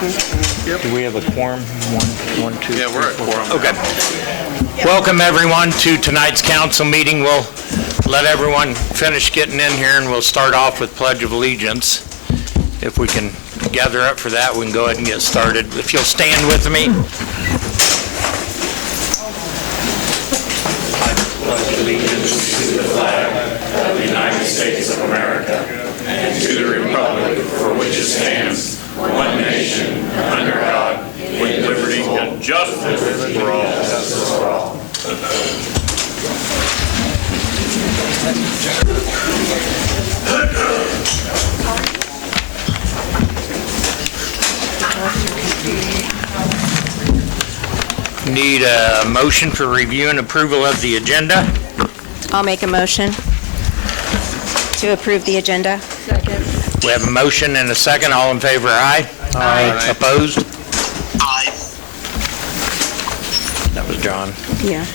Do we have a quorum? One, two. Yeah, we're at quorum. Okay. Welcome, everyone, to tonight's council meeting. We'll let everyone finish getting in here, and we'll start off with Pledge of Allegiance. If we can gather up for that, we can go ahead and get started. If you'll stand with me. I pledge allegiance to the flag of the United States of America and to the republic for which it stands, one nation, under God, with liberty and justice for all. Need a motion for review and approval of the agenda. I'll make a motion to approve the agenda. Second. We have a motion and a second. All in favor, aye? Aye. Opposed? Aye. That was John. Yeah.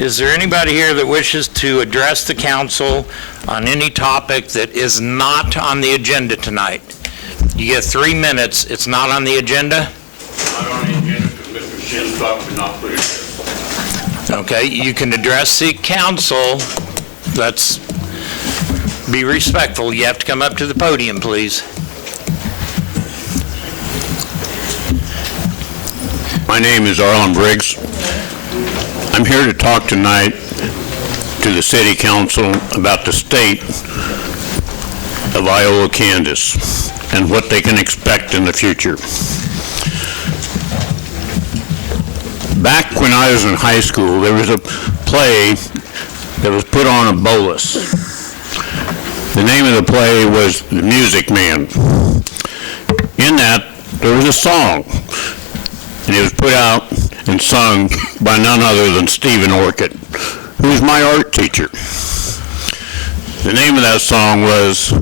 Is there anybody here that wishes to address the council on any topic that is not on the agenda tonight? You get 3 minutes. It's not on the agenda? Not on the agenda because Mr. Shinstock did not put it there. Okay, you can address the council. Let's be respectful. You have to come up to the podium, please. My name is Arlen Briggs. I'm here to talk tonight to the City Council about the state of Iola, Kansas, and what they can expect in the future. Back when I was in high school, there was a play that was put on a bolus. The name of the play was The Music Man. In that, there was a song, and it was put out and sung by none other than Stephen Orchid, who was my art teacher. The name of that song was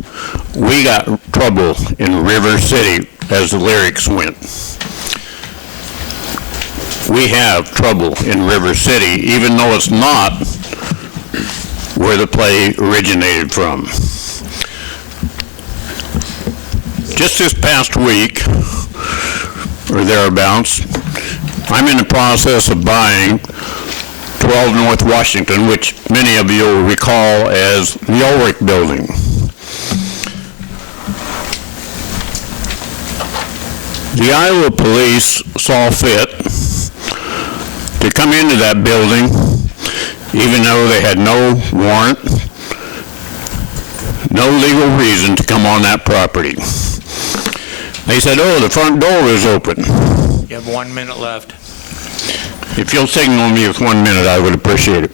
We Got Trouble in River City, as the lyrics went. We have trouble in River City, even though it's not where the play originated from. Just this past week, or thereabouts, I'm in the process of buying 12 North Washington, which many of you will recall as the Ulrich Building. The Iowa police saw fit to come into that building, even though they had no warrant, no legal reason to come on that property. They said, oh, the front door is open. You have 1 minute left. If you'll signal me with 1 minute, I would appreciate it.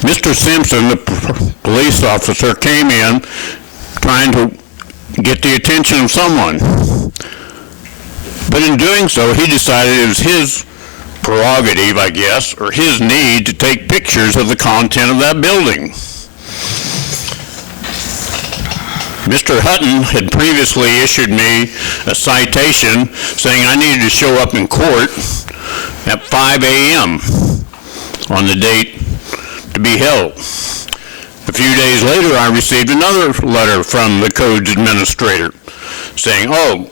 Mr. Simpson, the police officer, came in trying to get the attention of someone. But in doing so, he decided it was his prerogative, I guess, or his need to take pictures of the content of that building. Mr. Hutton had previously issued me a citation saying I needed to show up in court at 5 a.m. on the date to be held. A few days later, I received another letter from the codes administrator saying, oh,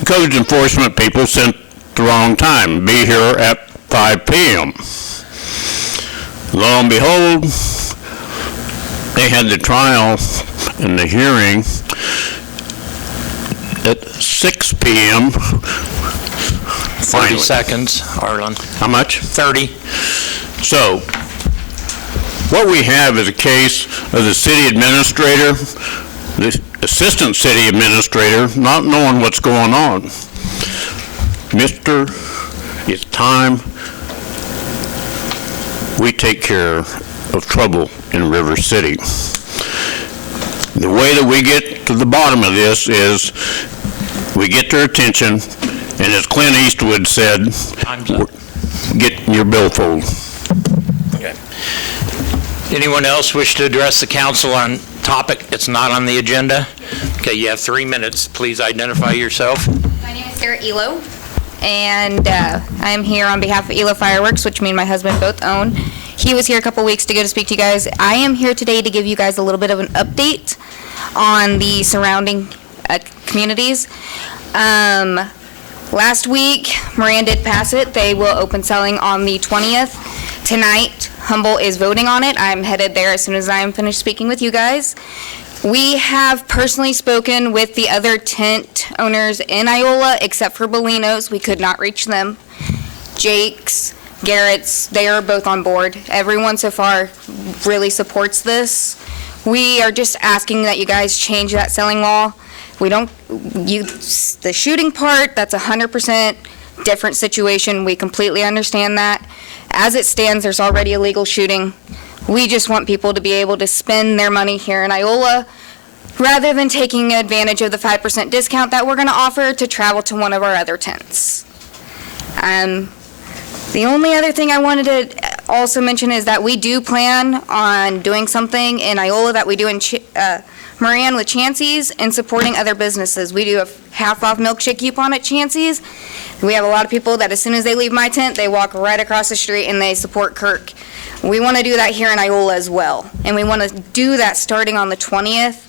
the codes enforcement people sent the wrong time. Be here at 5 p.m. Lo and behold, they had the trial and the hearing at 6 p.m. 30 seconds, Arlen. How much? 30. So, what we have is a case of the city administrator, the assistant city administrator, not knowing what's going on. Mister, it's time we take care of trouble in River City. The way that we get to the bottom of this is we get their attention, and as Clint Eastwood said, Time's up. get your billfold. Okay. Anyone else wish to address the council on topic that's not on the agenda? Okay, you have 3 minutes. Please identify yourself. My name is Iola, and I'm here on behalf of Iola Fireworks, which me and my husband both own. He was here a couple weeks ago to speak to you guys. I am here today to give you guys a little bit of an update on the surrounding communities. Last week, Moran did pass it. They will open selling on the 20th. Tonight, Humboldt is voting on it. I'm headed there as soon as I'm finished speaking with you guys. We have personally spoken with the other tent owners in Iola, except for Bellino's. We could not reach them. Jake's, Garrett's, they are both on board. Everyone so far really supports this. We are just asking that you guys change that selling law. The shooting part, that's 100% different situation. We completely understand that. As it stands, there's already illegal shooting. We just want people to be able to spend their money here in Iola rather than taking advantage of the 5% discount that we're going to offer to travel to one of our other tents. The only other thing I wanted to also mention is that we do plan on doing something in Iola that we do in Moran with Chancey's and supporting other businesses. We do a half-off milkshake coupon at Chancey's. We have a lot of people that as soon as they leave my tent, they walk right across the street and they support Kirk. We want to do that here in Iola as well. And we want to do that starting on the 20th.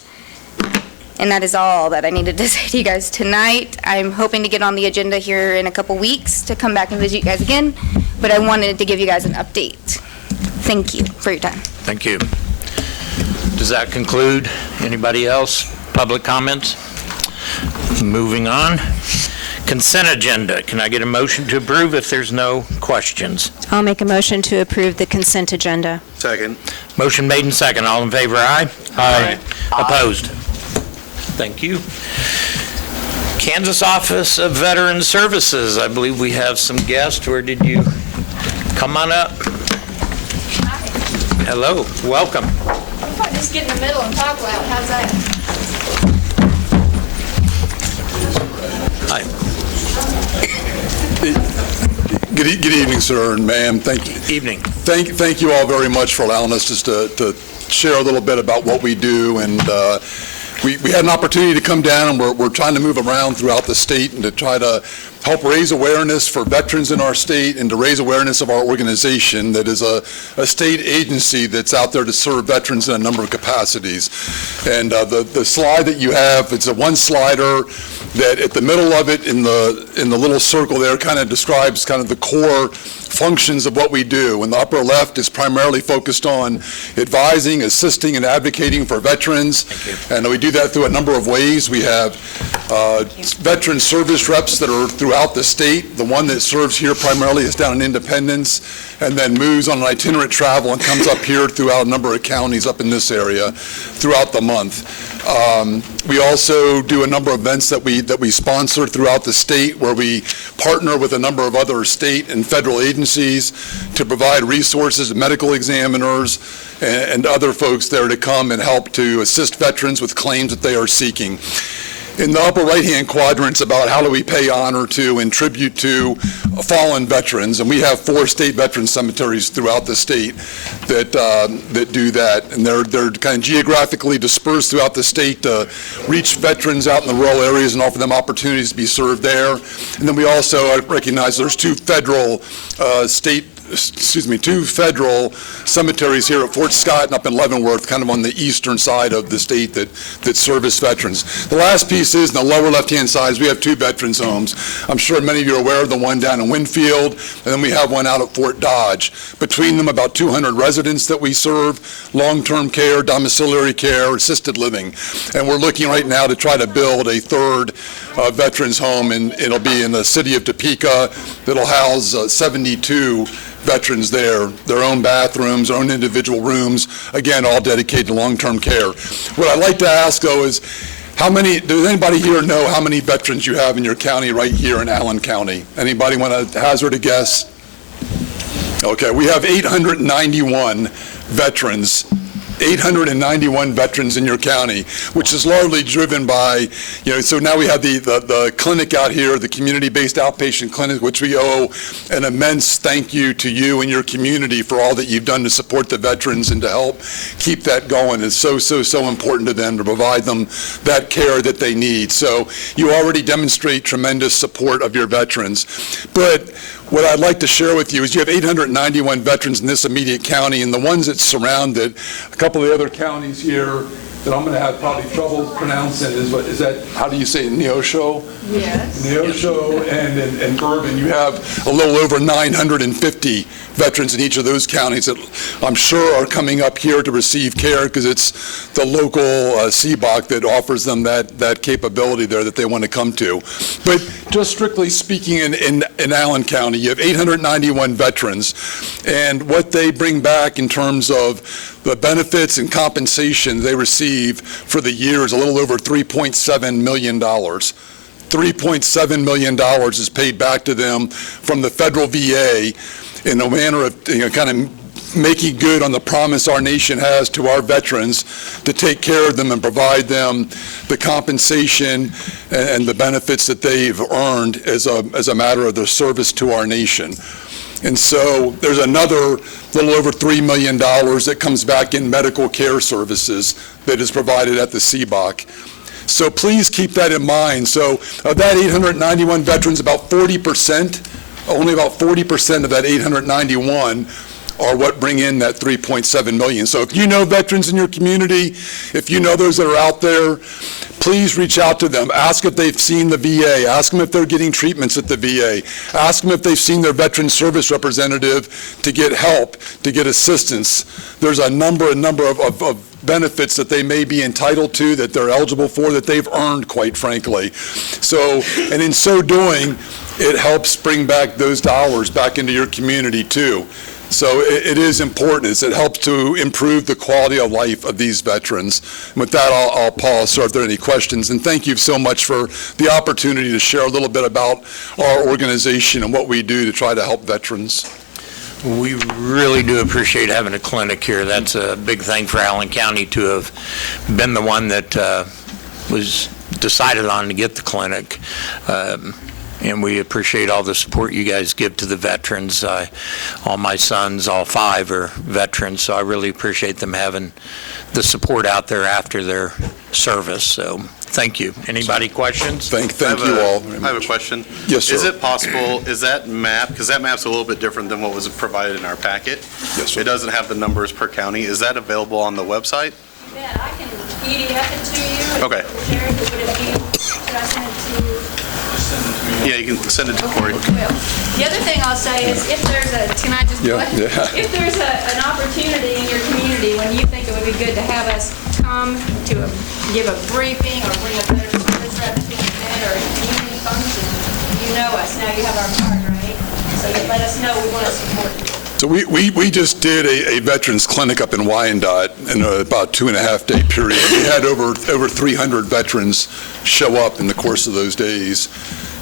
And that is all that I needed to say to you guys tonight. I'm hoping to get on the agenda here in a couple weeks to come back and visit you guys again. But I wanted to give you guys an update. Thank you for your time. Thank you. Does that conclude? Anybody else? Public comments? Moving on. Consent agenda. Can I get a motion to approve if there's no questions? I'll make a motion to approve the consent agenda. Second. Motion made and second. All in favor, aye? Aye. Opposed? Thank you. Kansas Office of Veteran Services. I believe we have some guests. Where did you come on up? Hello. Welcome. I'll just get in the middle and talk loud. How's that? Hi. Good evening, sir and ma'am. Thank you all very much for allowing us just to share a little bit about what we do. And we had an opportunity to come down, and we're trying to move around throughout the state and to try to help raise awareness for veterans in our state and to raise awareness of our organization that is a state agency that's out there to serve veterans in a number of capacities. And the slide that you have, it's a one slider that at the middle of it in the little circle there kind of describes kind of the core functions of what we do. And the upper left is primarily focused on advising, assisting, and advocating for veterans. And we do that through a number of ways. We have veteran service reps that are throughout the state. The one that serves here primarily is down in Independence and then moves on an itinerant travel and comes up here throughout a number of counties up in this area throughout the month. We also do a number of events that we sponsor throughout the state where we partner with a number of other state and federal agencies to provide resources, medical examiners, and other folks there to come and help to assist veterans with claims that they are seeking. In the upper right-hand quadrant, it's about how do we pay honor to and tribute to fallen veterans, and we have 4 state veteran cemeteries throughout the state that do that, and they're kind of geographically dispersed throughout the state to reach veterans out in the rural areas and offer them opportunities to be served there. And then we also recognize there's 2 federal two federal cemeteries here at Fort Scott and up in Leavenworth, kind of on the eastern side of the state that service veterans. The last piece is, in the lower left-hand side, is we have 2 veterans homes. I'm sure many of you are aware of the one down in Winfield, and then we have one out at Fort Dodge. Between them, about 200 residents that we serve, long-term care, domiciliary care, assisted living. And we're looking right now to try to build a 3rd veterans home, and it'll be in the city of Topeka. That'll house 72 veterans there, their own bathrooms, their own individual rooms, again, all dedicated to long-term care. What I'd like to ask, though, is does anybody here know how many veterans you have in your county right here in Allen County? Anybody want to hazard a guess? Okay, we have 891 veterans. 891 veterans in your county, which is largely driven by, so now we have the clinic out here, the community-based outpatient clinic, which we owe an immense thank you to you and your community for all that you've done to support the veterans and to help keep that going. It's so important to them to provide them that care that they need. So you already demonstrate tremendous support of your veterans. But what I'd like to share with you is you have 891 veterans in this immediate county, and the ones that surround it, a couple of the other counties here that I'm going to have probably trouble pronouncing is that, how do you say, Neosho? Yes. Neosho and Urban, you have a little over 950 veterans in each of those counties that I'm sure are coming up here to receive care because it's the local CBOC that offers them that capability there that they want to come to. But just strictly speaking, in Allen County, you have 891 veterans, and what they bring back in terms of the benefits and compensation they receive for the year is a little over $3.7 million. $3.7 million is paid back to them from the federal VA in a manner of kind of making good on the promise our nation has to our veterans to take care of them and provide them the compensation and the benefits that they've earned as a matter of their service to our nation. And so there's another little over $3 million that comes back in medical care services that is provided at the CBOC. So please keep that in mind. So of that 891 veterans, about 40%, only about 40% of that 891 are what bring in that $3.7 million. So if you know veterans in your community, if you know those that are out there, please reach out to them. Ask if they've seen the VA. Ask them if they're getting treatments at the VA. Ask them if they've seen their veteran service representative to get help, to get assistance. There's a number of benefits that they may be entitled to, that they're eligible for, that they've earned, quite frankly. So, and in so doing, it helps bring back those dollars back into your community too. So it is important, as it helps to improve the quality of life of these veterans. With that, I'll pause, so if there are any questions. And thank you so much for the opportunity to share a little bit about our organization and what we do to try to help veterans. We really do appreciate having a clinic here. That's a big thing for Allen County to have been the one that was decided on to get the clinic. And we appreciate all the support you guys give to the veterans. All my sons, all 5 are veterans, so I really appreciate them having the support out there after their service. So thank you. Anybody questions? Thank you all. I have a question. Yes, sir. Is it possible, is that map, because that map's a little bit different than what was provided in our packet. Yes, sir. It doesn't have the numbers per county. Is that available on the website? Yeah, I can PDF it to you. Okay. Sherry, would it be, should I send it to you? Yeah, you can send it to Corey. Well, the other thing I'll say is if there's can I just, Yeah. if there's an opportunity in your community when you think it would be good to have us come to give a briefing or bring a veteran service rep to an event or a community function, you know us, now you have our card, right? So you let us know, we want to support you. So we just did a veterans clinic up in Wyandotte in about 2.5-day period. We had over 300 veterans show up in the course of those days.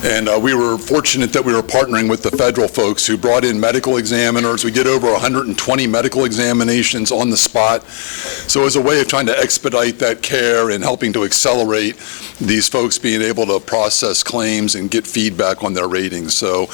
And we were fortunate that we were partnering with the federal folks who brought in medical examiners. We did over 120 medical examinations on the spot. So as a way of trying to expedite that care and helping to accelerate these folks being able to process claims and get feedback on their ratings. So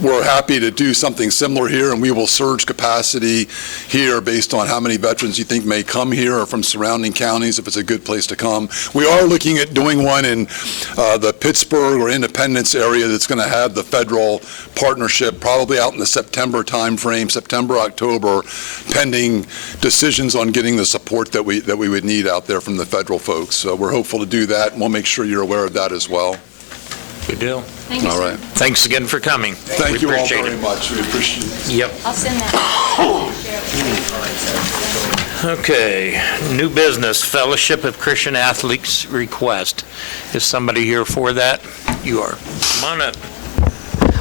we're happy to do something similar here, and we will surge capacity here based on how many veterans you think may come here or from surrounding counties, if it's a good place to come. We are looking at doing one in the Pittsburgh or Independence area that's going to have the federal partnership, probably out in the September timeframe, September, October, pending decisions on getting the support that we would need out there from the federal folks. So we're hopeful to do that, and we'll make sure you're aware of that as well. Good deal. Thank you, All sir. right. Thanks again for coming. Thank you all very much. We appreciate it. Yep. I'll send that. Okay, new business, Fellowship of Christian Athletes request. Is somebody here for that? You are. Come on up.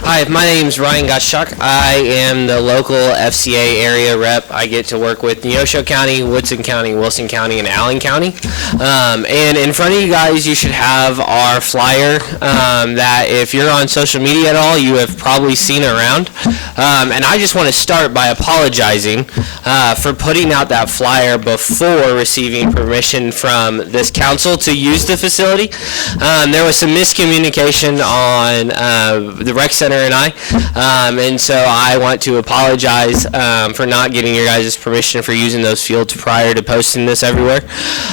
Hi, my name's Ryan Gottschalk. I am the local FCA area rep. I get to work with Neosho County, Woodson County, Wilson County, and Allen County. And in front of you guys, you should have our flyer that if you're on social media at all, you have probably seen around. And I just want to start by apologizing for putting out that flyer before receiving permission from this council to use the facility. There was some miscommunication on the rec center and I. And so I want to apologize for not getting your guys' permission for using those fields prior to posting this everywhere.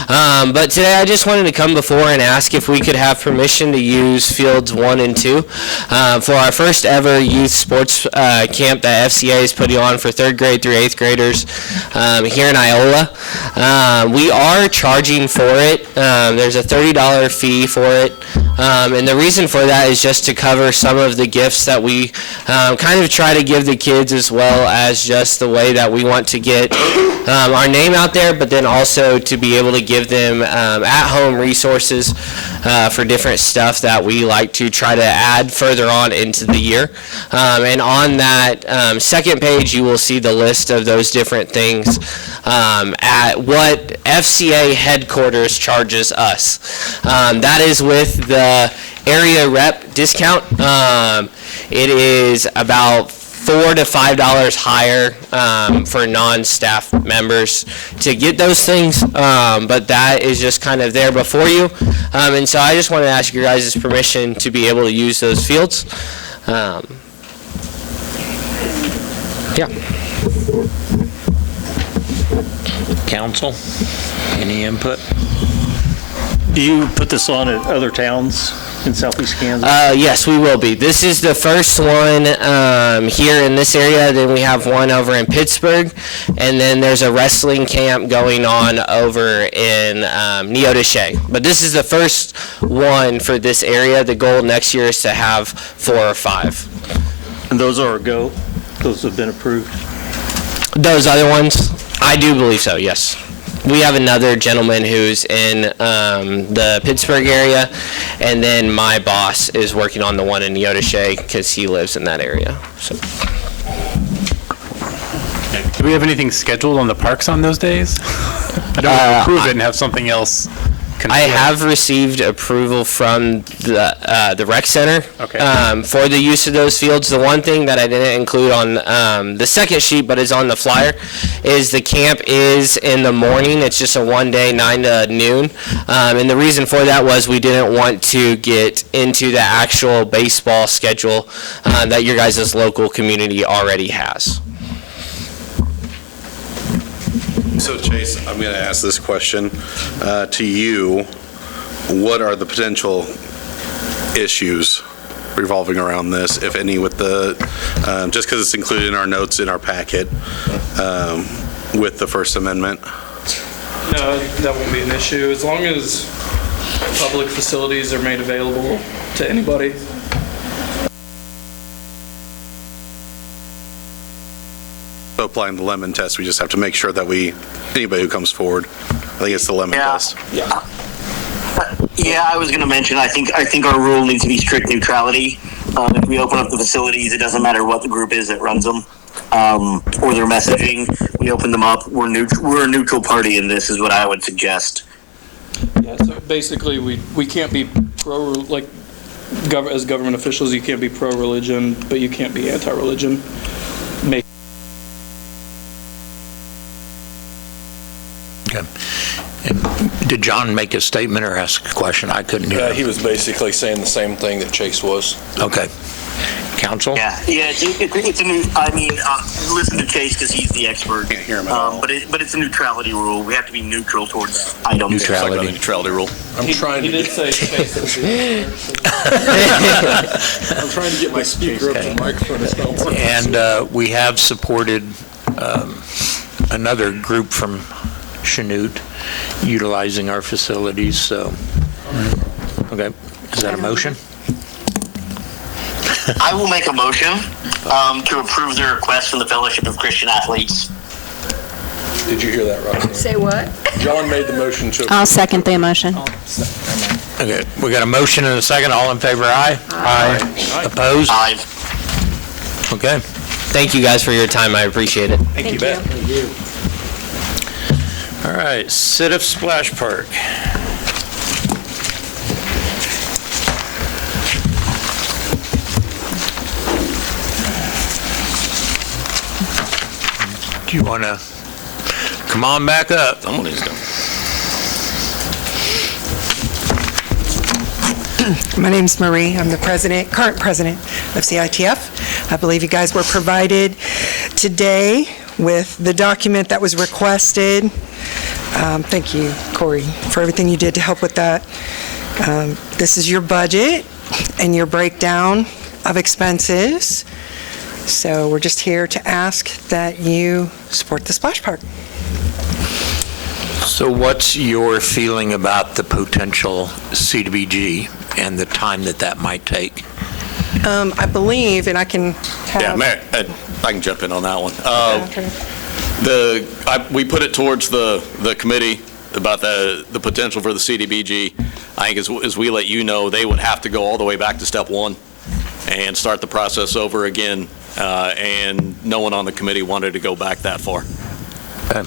But today I just wanted to come before and ask if we could have permission to use fields 1 and 2 for our first ever youth sports camp that FCA is putting on for 3rd grade through 8th graders here in Iola. We are charging for it. There's a $30 fee for it. And the reason for that is just to cover some of the gifts that we kind of try to give the kids, as well as just the way that we want to get our name out there, but then also to be able to give them at-home resources for different stuff that we like to try to add further on into the year. And on that second page, you will see the list of those different things at what FCA headquarters charges us. That is with the area rep discount. It is about $4 to $5 higher for non-staff members to get those things, but that is just kind of there before you. And so I just want to ask your guys' permission to be able to use those fields. Yeah. Council, any input? Do you put this on at other towns in southeast Kansas? Yes, we will be. This is the first one here in this area. Then we have one over in Pittsburgh, and then there's a wrestling camp going on over in Neodesha. But this is the first one for this area. The goal next year is to have 4 or 5. And those are a go? Those have been approved? Those other ones? I do believe so, yes. We have another gentleman who's in the Pittsburgh area, and then my boss is working on the one in Neodesha because he lives in that area. So. Do we have anything scheduled on the parks on those days? I don't want to approve it and have something else conflict. I have received approval from the rec center for the use of those fields. The one thing that I didn't include on the second sheet, but is on the flyer, is the camp is in the morning. It's just a one-day, 9 to noon. And the reason for that was we didn't want to get into the actual baseball schedule that your guys' local community already has. So Chase, I'm going to ask this question to you. What are the potential issues revolving around this, if any, with the, just because it's included in our notes in our packet, with the First Amendment? No, that won't be an issue, as long as public facilities are made available to anybody. So applying the lemon test, we just have to make sure that anybody who comes forward, I think it's the lemon test. Yeah. Yeah, I was going to mention, I think our rule needs to be strict neutrality. If we open up the facilities, it doesn't matter what the group is that runs them, or their messaging. We open them up. We're a neutral party in this, is what I would suggest. Yeah, so basically we can't be as government officials, you can't be pro-religion, but you can't be anti-religion. Okay. And did John make a statement or ask a question? I couldn't hear. He was basically saying the same thing that Chase was. Okay. Council? Yeah, it's a new, I mean, listen to Chase because he's the expert. Can't hear him at all. But it's a neutrality rule. We have to be neutral towards items. Neutrality. Like a neutrality rule. I'm trying to did say Chase was the I'm trying to get my speaker up to the microphone. It's not working. And we have supported another group from Chanute utilizing our facilities, so. Okay, is that a motion? I will make a motion to approve the request from the Fellowship of Christian Athletes. Did you hear that right? Say what? John made the motion to. I'll second the motion. Okay, we got a motion and a second. All in favor, aye? Aye. Opposed? Aye. Okay. Thank you guys for your time. I appreciate it. Thank you, Bet. Thank you. All right, Citiff Splash Park. Do you want to come on back up? Somebody's going. My name's Marie. I'm the current president of CITF. I believe you guys were provided today with the document that was requested. Thank you, Corey, for everything you did to help with that. This is your budget and your breakdown of expenses. So we're just here to ask that you support the splash park. So what's your feeling about the potential CDBG and the time that might take? I believe, and I can have... Yeah, Mayor, I can jump in on that one. Okay. We put it towards the committee about the potential for the CDBG. I think as we let you know, they would have to go all the way back to step one and start the process over again, and no one on the committee wanted to go back that far. Okay.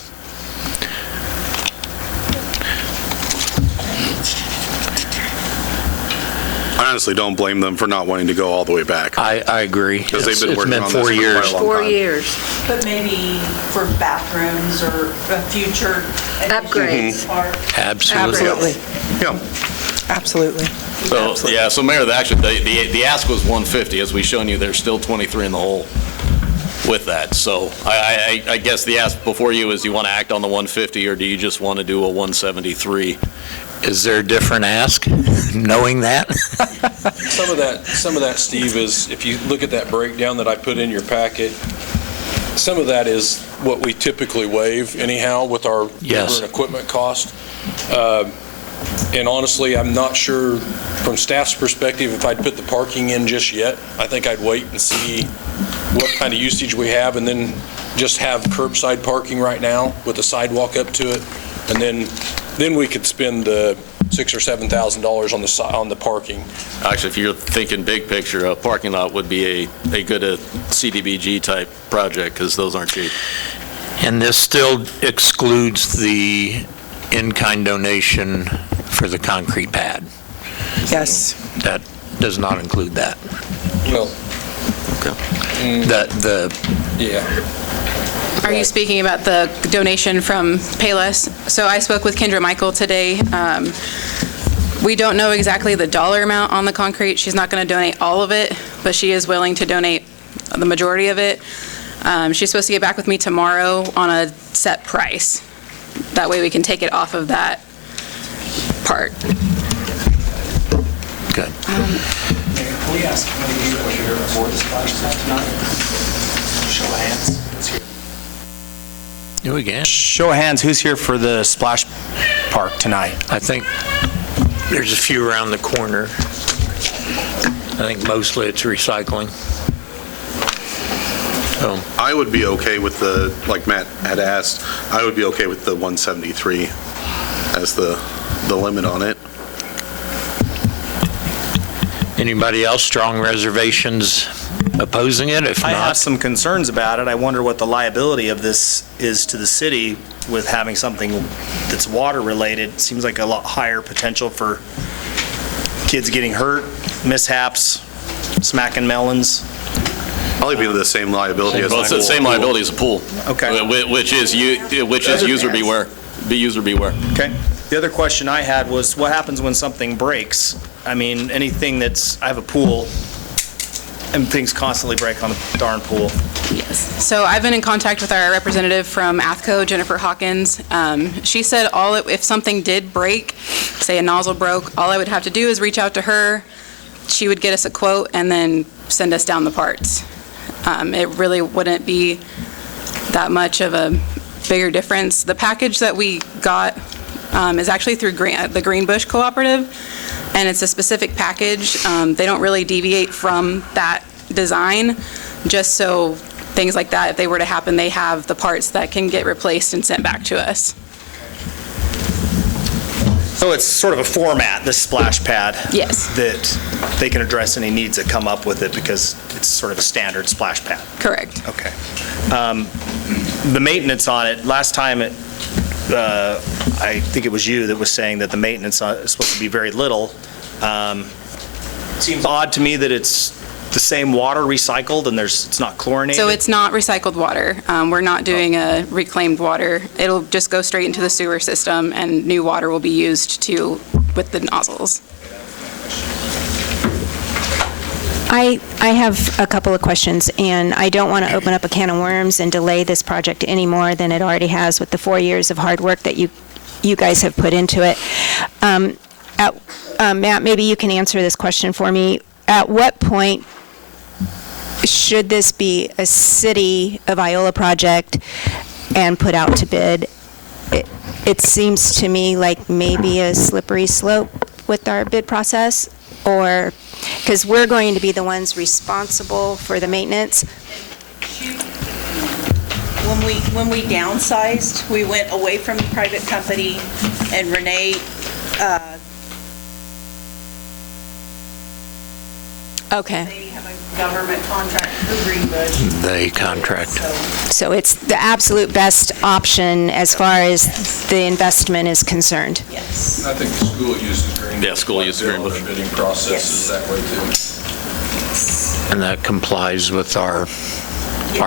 I honestly don't blame them for not wanting to go all the way back. I agree. Because they've been working been on 4 this years. for quite a long time. years. But maybe for bathrooms or a future Upgrades. Park. Absolutely. Yeah. Absolutely. So Mayor, actually, the ask was 150. As we've shown you, there's still 23 in the hole with that. So I guess the ask before you is, you want to act on the 150, or do you just want to do a 173? Is there a different ask, knowing that? Some of that, Steve, is if you look at that breakdown that I put in your packet, some of that is what we typically waive anyhow with our labor Yes. and equipment cost. And honestly, I'm not sure from staff's perspective if I'd put the parking in just yet. I think I'd wait and see what kind of usage we have, and then just have curbside parking right now with a sidewalk up to it, and then we could spend the $6,000 or $7,000 on the parking. Actually, if you're thinking big picture, a parking lot would be a good CDBG type project, because those aren't cheap. And this still excludes the in-kind donation for the concrete pad? Yes. That does not include that? Well, yeah. Are you speaking about the donation from Payless? So I spoke with Kendra Michael today. We don't know exactly the dollar amount on the concrete. She's not going to donate all of it, but she is willing to donate the majority of it. She's supposed to get back with me tomorrow on a set price. That way we can take it off of that part. Good. Can we ask how many people are here for the splash pad tonight? Show of hands. Do we again? Show of hands, who's here for the splash park tonight? I think there's a few around the corner. I think mostly it's recycling. So I would be okay with the, like Matt had asked, I would be okay with the 173 as the limit on it. Anybody else strong reservations opposing it? If I not, have some concerns about it. I wonder what the liability of this is to the city with having something that's water related. It seems like a lot higher potential for kids getting hurt, mishaps, smacking melons. Probably be the same liability as Well, it's the same liability as a pool. Okay. Which is user beware. Be user beware. Okay. The other question I had was, what happens when something breaks? I mean, anything I have a pool, and things constantly break on the darn pool. Yes. So I've been in contact with our representative from ATHCO, Jennifer Hawkins. She said if something did break, say a nozzle broke, all I would have to do is reach out to her. She would get us a quote and then send us down the parts. It really wouldn't be that much of a bigger difference. The package that we got is actually through the Greenbush Cooperative, and it's a specific package. They don't really deviate from that design, just so things like that, if they were to happen, they have the parts that can get replaced and sent back to us. So it's sort of a format, this splash pad. Yes. That they can address any needs that come up with it because it's sort of a standard splash pad. Correct. Okay. The maintenance on it, last time I think it was you that was saying that the maintenance is supposed to be very little. Seems odd to me that it's the same water recycled and it's not chlorinated. So it's not recycled water. We're not doing a reclaimed water. It'll just go straight into the sewer system, and new water will be used with the nozzles. I have a couple of questions, and I don't want to open up a can of worms and delay this project any more than it already has with the 4 years of hard work that you guys have put into it. Matt, maybe you can answer this question for me. At what point should this be a City of Iola project and put out to bid? It seems to me like maybe a slippery slope with our bid process, or because we're going to be the ones responsible for the maintenance. When we downsized, we went away from the private company, and Renee, Okay. they have a government contract through Greenbush. They contract. So it's the absolute best option as far as the investment is concerned. Yes. I think the school uses Greenbush. Yeah, school uses Greenbush. The bidding process is that way too. And that complies with our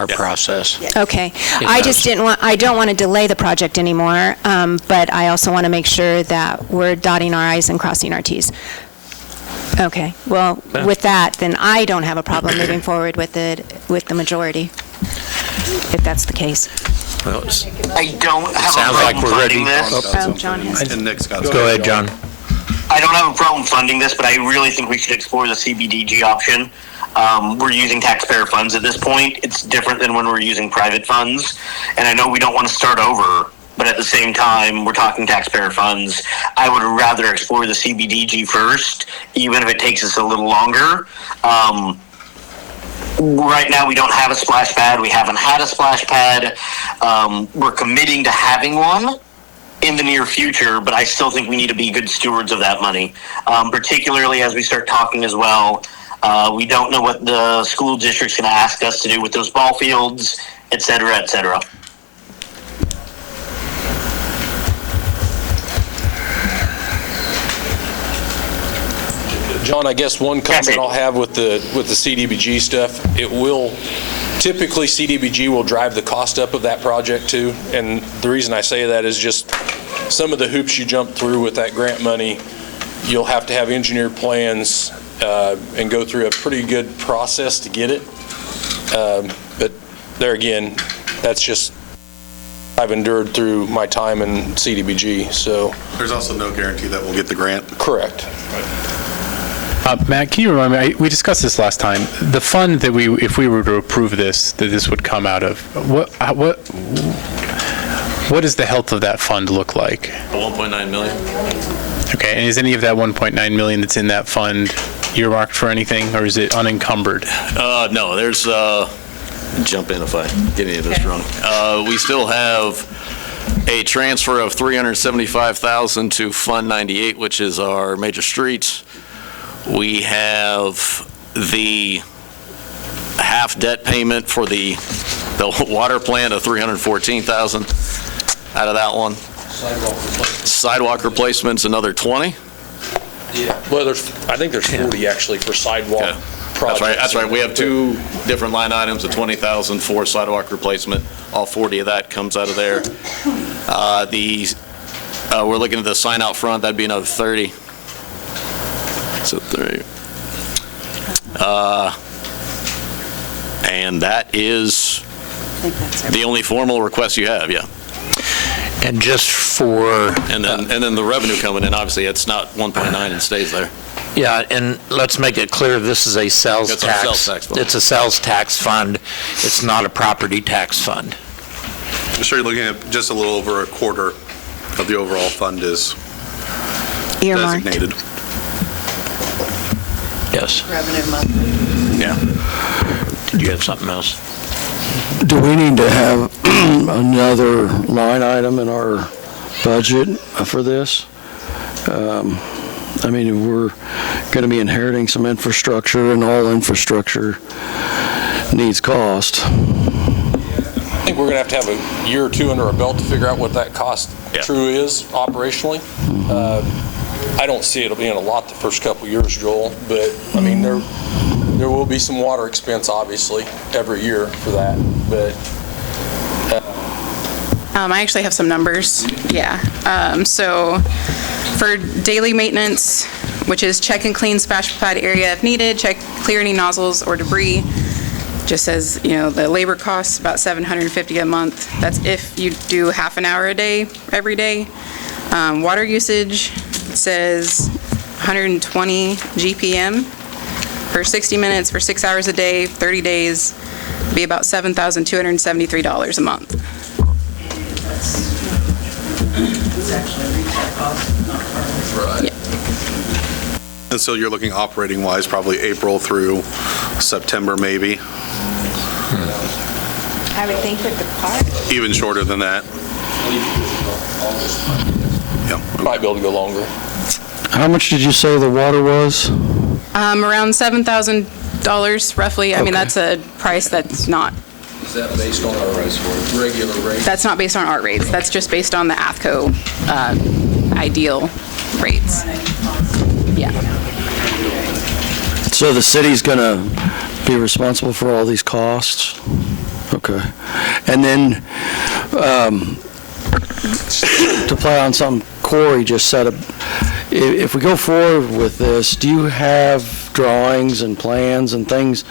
process. Okay. It I does. just I don't want to delay the project anymore, but I also want to make sure that we're dotting our i's and crossing our t's. Okay. Well, with that, then I don't have a problem moving forward with the majority, if that's the case. Well, I don't have a sounds like problem we're ready. funding this. Oh, John has. And Nick's got Go ahead, John. I don't have a problem funding this, but I really think we should explore the CBDG option. We're using taxpayer funds at this point. It's different than when we're using private funds. And I know we don't want to start over, but at the same time, we're talking taxpayer funds. I would rather explore the CBDG first, even if it takes us a little longer. Right now, we don't have a splash pad. We haven't had a splash pad. We're committing to having one in the near future, but I still think we need to be good stewards of that money, particularly as we start talking as well. We don't know what the school district's going to ask us to do with those ball fields, et cetera, et cetera. John, I guess one comment I'll have with the CDBG stuff, typically CDBG will drive the cost up of that project too. And the reason I say that is just some of the hoops you jump through with that grant money, you'll have to have engineered plans and go through a pretty good process to get it. But there again, that's just, I've endured through my time in CDBG, so. There's also no guarantee that we'll get the grant. Correct. Matt, can you remind me, we discussed this last time, the fund that if we were to approve this, that this would come out of, what does the health of that fund look like? 1.9 million. Okay, and is any of that 1.9 million that's in that fund earmarked for anything, or is it unencumbered? No, there's, jump in if I get any of this wrong. We still have a transfer of $375,000 to Fund 98, which is our major streets. We have the half debt payment for the water plant of $314,000 out of that one. Sidewalk replacement's another 20. Yeah. Well, I think there's 40 actually for sidewalk projects. That's right. We have two different line items, the 20,000 for sidewalk replacement. All 40 of that comes out of there. We're looking at the sign out front. That'd be another 30. So 30. And that is the only formal request you have, yeah. And just for... And then the revenue coming in, obviously, it's not 1.9 and stays there. Yeah, and let's make it clear, this is a sales It's tax. a sales tax fund. It's a sales tax fund. It's not a property tax fund. So you're looking at just a little over a quarter of the overall fund is Earmarked. designated. Yes. Revenue monthly. Yeah. Did you have something else? Do we need to have another line item in our budget for this? I mean, if we're going to be inheriting some infrastructure, and all infrastructure needs cost. I think we're going to have a year or two under our belt to figure out what that cost true is operationally. I don't see it'll be in a lot the first couple years, Joel, but I mean, there will be some water expense, obviously, every year for that, but. I actually have some numbers, yeah. So for daily maintenance, which is check and clean splash pad area if needed, check, clear any nozzles or debris. Just says, the labor costs about $750 a month. That's if you do half an hour a day, every day. Water usage says 120 GPM for 60 minutes for 6 hours a day, 30 days, be about $7,273 a month. It's actually retail cost, not farmers. And so you're looking operating-wise, probably April through September, maybe? I would think with the park. Even shorter than that? Yeah. Might be able to go longer. How much did you say the water was? Around $7,000 roughly. I mean, that's a price that's not, Is that based on our regular rate? that's not based on our rates. That's just based on the AFCO ideal rates. Yeah. So the city's going to be responsible for all these costs? Okay. And then, to play on something Corey just said, if we go forward with this, do you have drawings and plans and things?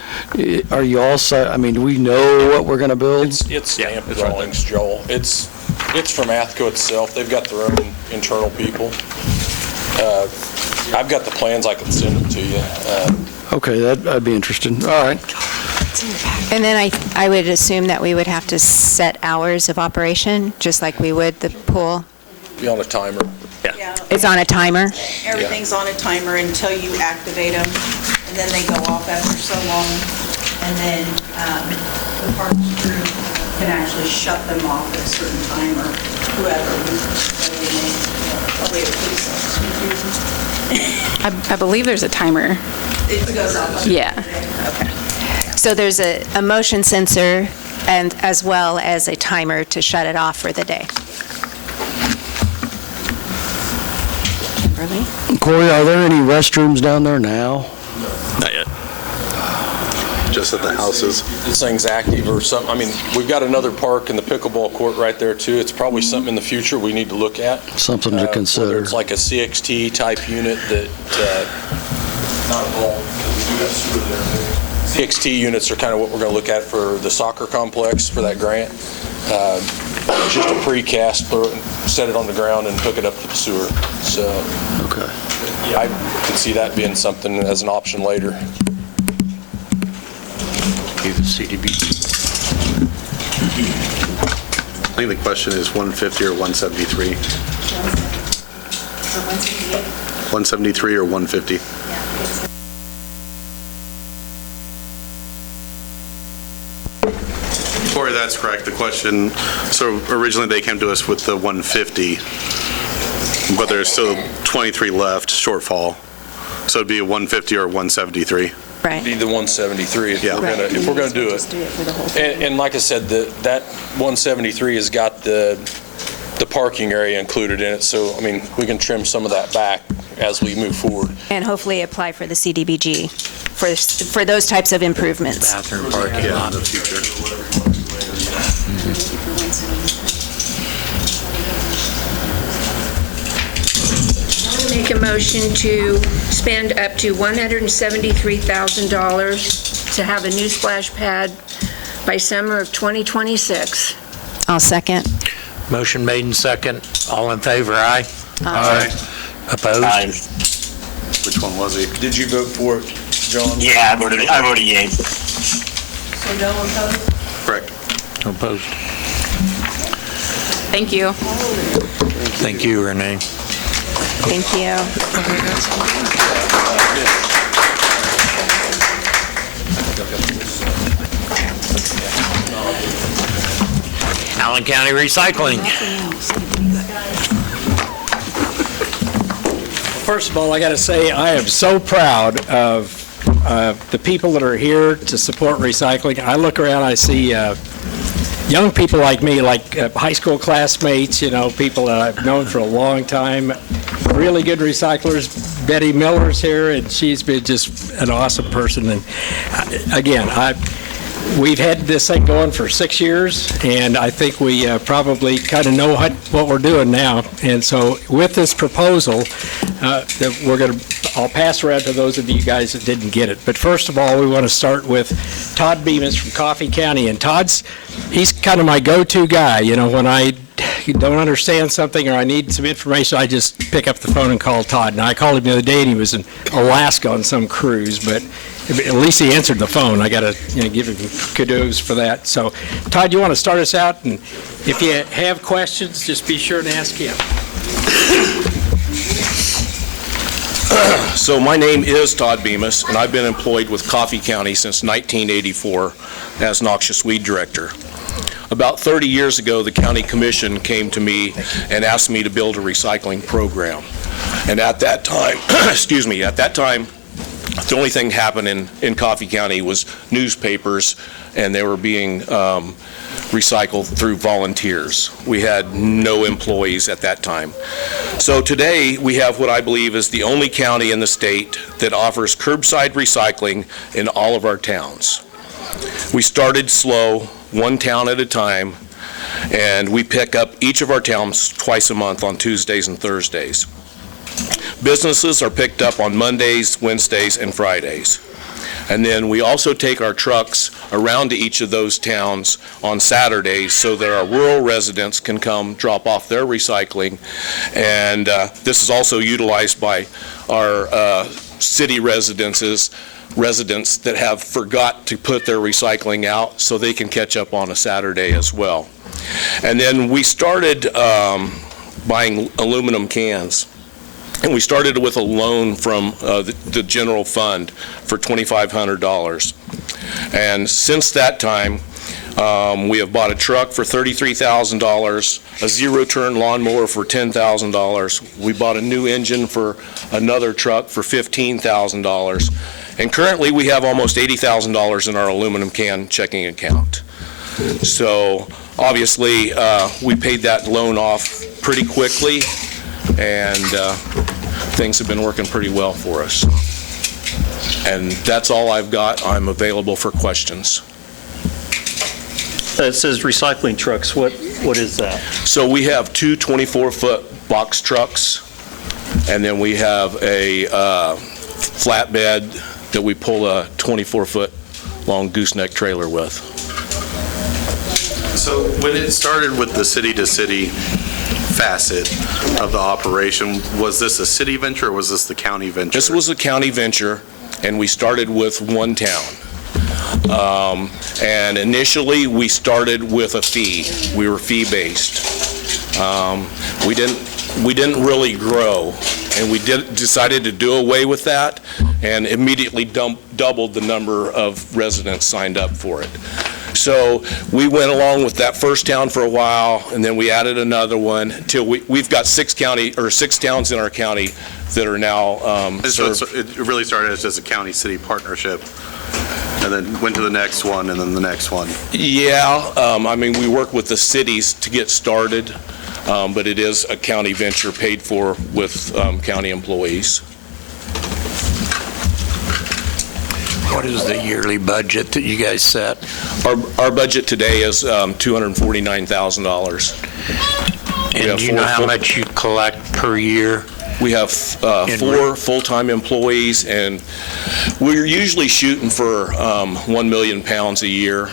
Are you all set? I mean, do we know what we're going to build? It's stamped drawings, Joel. It's from AFCO itself. They've got their own internal people. I've got the plans. I can send them to you. Okay, I'd be interested. All right. And then I would assume that we would have to set hours of operation, just like we would the pool. Be on a timer. Yeah. It's on a timer? Everything's on a timer until you activate them, and then they go off after so long. And then the parks crew can actually shut them off at a certain time, or whoever. I believe there's a timer. It goes off. Yeah. Okay. So there's a motion sensor and as well as a timer to shut it off for the day. Kimberly? Corey, are there any restrooms down there now? Not yet. Just at the houses? This thing's active or something. I mean, we've got another park in the pickleball court right there too. It's probably something in the future we need to look at. Something to consider. Whether it's like a CXT type unit that, not a ball, because we do have sewer there. CXT units are kind of what we're going to look at for the soccer complex for that grant. It's just a precast, set it on the ground and hook it up to the sewer. So okay. I can see that being something as an option later. CDBG. I think the question is 150 or 173? 173 or 150? Corey, that's correct. The question, so originally they came to us with the 150, but there's still 23 left, shortfall. So it'd be a 150 or 173. Right. Be the 173 if we're going to do it. And like I said, that 173 has got the parking area included in it, so, I mean, we can trim some of that back as we move forward. And hopefully apply for the CDBG for those types of improvements. Bathroom parking lot. In the future. Make a motion to spend up to $173,000 to have a new splash pad by summer of 2026. I'll second. Motion made and second. All in favor, aye? Aye. Opposed? Aye. Which one was he? Did you vote for it, John? Yeah, I voted yay. So no opposed? Correct. Opposed. Thank you. Thank you, Renee. Thank you. Allen County Recycling. First of all, I got to say, I am so proud of the people that are here to support recycling. I look around, I see young people like me, like high school classmates, people that I've known for a long time, really good recyclers. Betty Miller's here, and she's been just an awesome person. And again, we've had this thing going for 6 years, and I think we probably kind of know what we're doing now. And so with this proposal, that I'll pass around to those of you guys that didn't get it. But first of all, we want to start with Todd Bemis from Coffee County. And he's kind of my go-to guy. When I don't understand something or I need some information, I just pick up the phone and call Todd. And I called him the other day, and he was in Alaska on some cruise, but at least he answered the phone. I got to give him kudos for that. So, Todd, you want to start us out? And if you have questions, just be sure to ask him. So my name is Todd Bemis, and I've been employed with Coffee County since 1984 as noxious weed director. About 30 years ago, the county commission came to me and asked me to build a recycling program. And at that time, the only thing happening in Coffee County was newspapers, and they were being recycled through volunteers. We had no employees at that time. So today, we have what I believe is the only county in the state that offers curbside recycling in all of our towns. We started slow, one town at a time, and we pick up each of our towns twice a month on Tuesdays and Thursdays. Businesses are picked up on Mondays, Wednesdays, and Fridays. And then we also take our trucks around to each of those towns on Saturdays so that our rural residents can come drop off their recycling. And this is also utilized by our city residents that have forgot to put their recycling out so they can catch up on a Saturday as well. And then we started buying aluminum cans. And we started with a loan from the general fund for $2,500. And since that time, we have bought a truck for $33,000, a zero-turn lawnmower for $10,000. We bought a new engine for another truck for $15,000. And currently, we have almost $80,000 in our aluminum can checking account. So obviously, we paid that loan off pretty quickly, and things have been working pretty well for us. And that's all I've got. I'm available for questions. It says recycling trucks. What is that? So we have two 24-foot box trucks, and then we have a flatbed that we pull a 24-foot long gooseneck trailer with. So when it started with the city-to-city facet of the operation, was this a city venture or was this the county venture? This was a county venture, and we started with one town. And initially, we started with a fee. We were fee-based. We didn't really grow, and we decided to do away with that, and immediately doubled the number of residents signed up for it. So we went along with that first town for a while, and then we added another one until we've got six towns in our county that are now So it really started as just a county-city partnership, and then went to the next one, and then the next one. Yeah, I mean, we work with the cities to get started, but it is a county venture paid for with county employees. What is the yearly budget that you guys set? Our budget today is $249,000. And do you know how much you collect per year? We have 4 full-time employees, and we're usually shooting for 1 million pounds a year.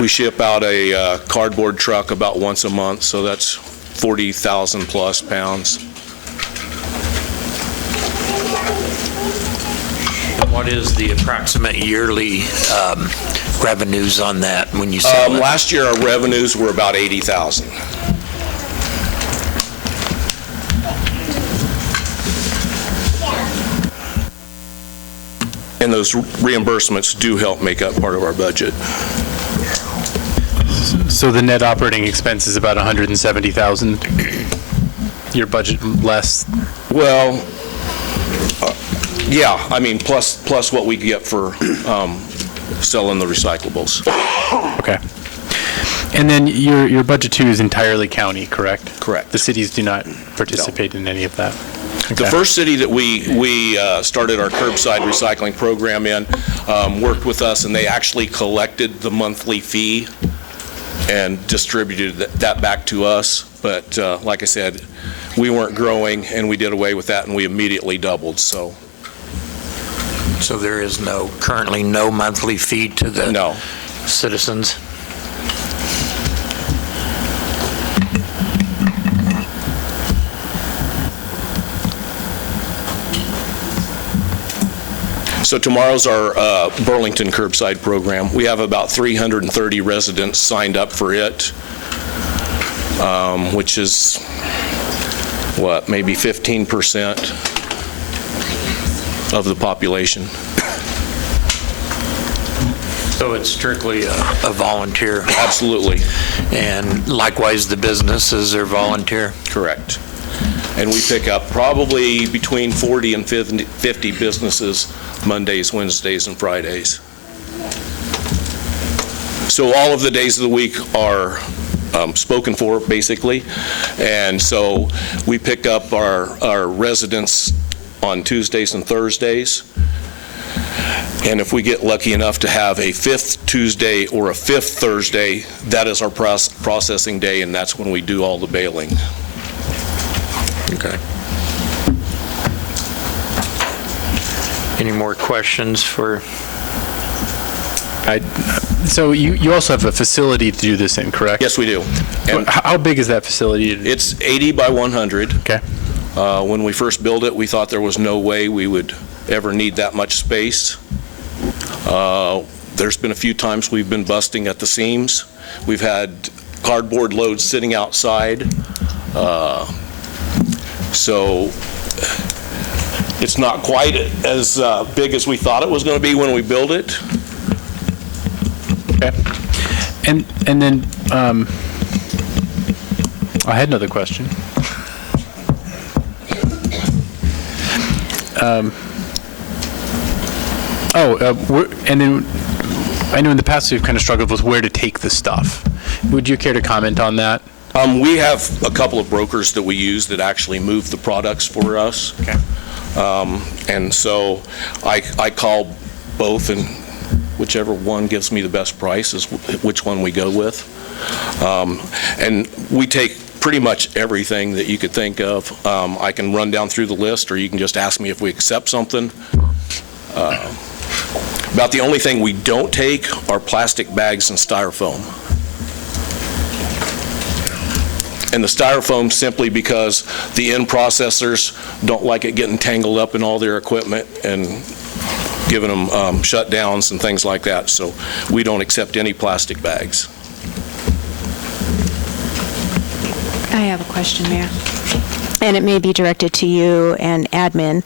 We ship out a cardboard truck about once a month, so that's 40,000 plus pounds. What is the approximate yearly revenues on that when you sell it? Last year, our revenues were about 80,000. And those reimbursements do help make up part of our budget. So the net operating expense is about 170,000. Your budget less? Well, yeah, I mean, plus what we get for selling the recyclables. Okay. And then your budget too is entirely county, correct? Correct. The cities do not participate in any of that? Okay. The first city that we started our curbside recycling program in worked with us, and they actually collected the monthly fee and distributed that back to us. But like I said, we weren't growing, and we did away with that, and we immediately doubled, so. So there is currently no monthly fee to the citizens? So tomorrow's our Burlington curbside program. We have about 330 residents signed up for it, which is, what, maybe 15% of the population. So it's strictly a volunteer? Absolutely. And likewise, the businesses are volunteer? Correct. And we pick up probably between 40 and 50 businesses Mondays, Wednesdays, and Fridays. So all of the days of the week are spoken for, basically. And so we pick up our residents on Tuesdays and Thursdays. And if we get lucky enough to have a 5th Tuesday or a 5th Thursday, that is our processing day, and that's when we do all the bailing. Okay. Any more questions for? So you also have a facility to do this in, correct? Yes, we do. And how big is that facility? It's 80 by 100. Okay. When we first built it, we thought there was no way we would ever need that much space. There's been a few times we've been busting at the seams. We've had cardboard loads sitting outside. So it's not quite as big as we thought it was going to be when we built it. Okay. And then I had another question. And then I know in the past we've kind of struggled with where to take the stuff. Would you care to comment on that? We have a couple of brokers that we use that actually move the products for us. Okay. And so I call both, and whichever one gives me the best price is which one we go with. And we take pretty much everything that you could think of. I can run down through the list, or you can just ask me if we accept something. About the only thing we don't take are plastic bags and styrofoam. And the styrofoam simply because the end processors don't like it getting tangled up in all their equipment and giving them shutdowns and things like that. So we don't accept any plastic bags. I have a question, Mayor. And it may be directed to you and admin.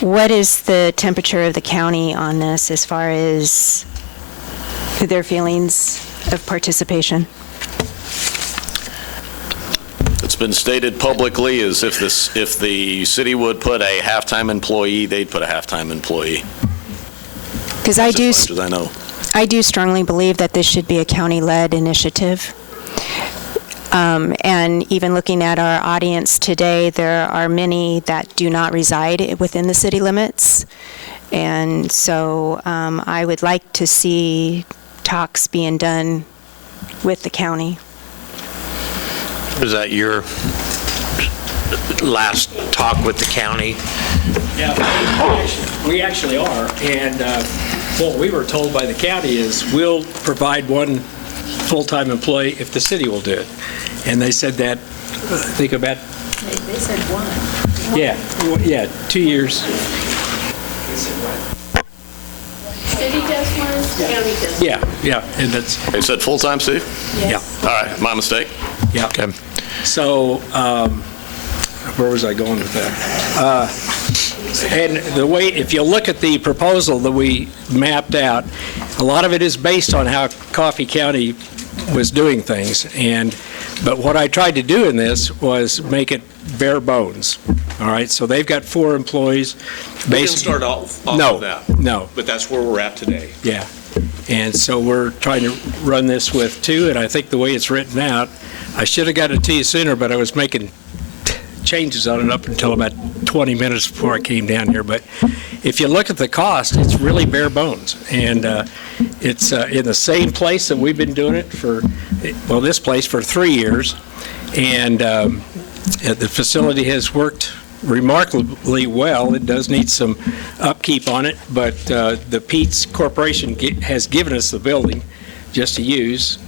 What is the temperature of the county on this as far as their feelings of participation? It's been stated publicly as if the city would put a half-time employee, they'd put a half-time employee. Because As much as I know. I do strongly believe that this should be a county-led initiative. And even looking at our audience today, there are many that do not reside within the city limits. And so I would like to see talks being done with the county. Was that your last talk with the county? Yeah, we actually are. And what we were told by the county is we'll provide one full-time employee if the city will do it. And they said that, think about... They said one. Yeah, 2 years. City does one, county does one. Yeah, and that's... They said full-time, Steve? Yes. Yeah. All right, my mistake. Yeah. Okay. So, where was I going with that? And the way, if you look at the proposal that we mapped out, a lot of it is based on how Coffee County was doing things. But what I tried to do in this was make it bare bones. All right, so they've got 4 employees. We didn't start off No, of that. no. But that's where we're at today. Yeah. And so we're trying to run this with 2, and I think the way it's written out, I should have got it to you sooner, but I was making changes on it up until about 20 minutes before I came down here. But if you look at the cost, it's really bare bones. And it's in the same place that we've been doing it for, well, this place for 3 years. And The facility has worked remarkably well. It does need some upkeep on it, but the Pete's Corporation has given us the building just to use.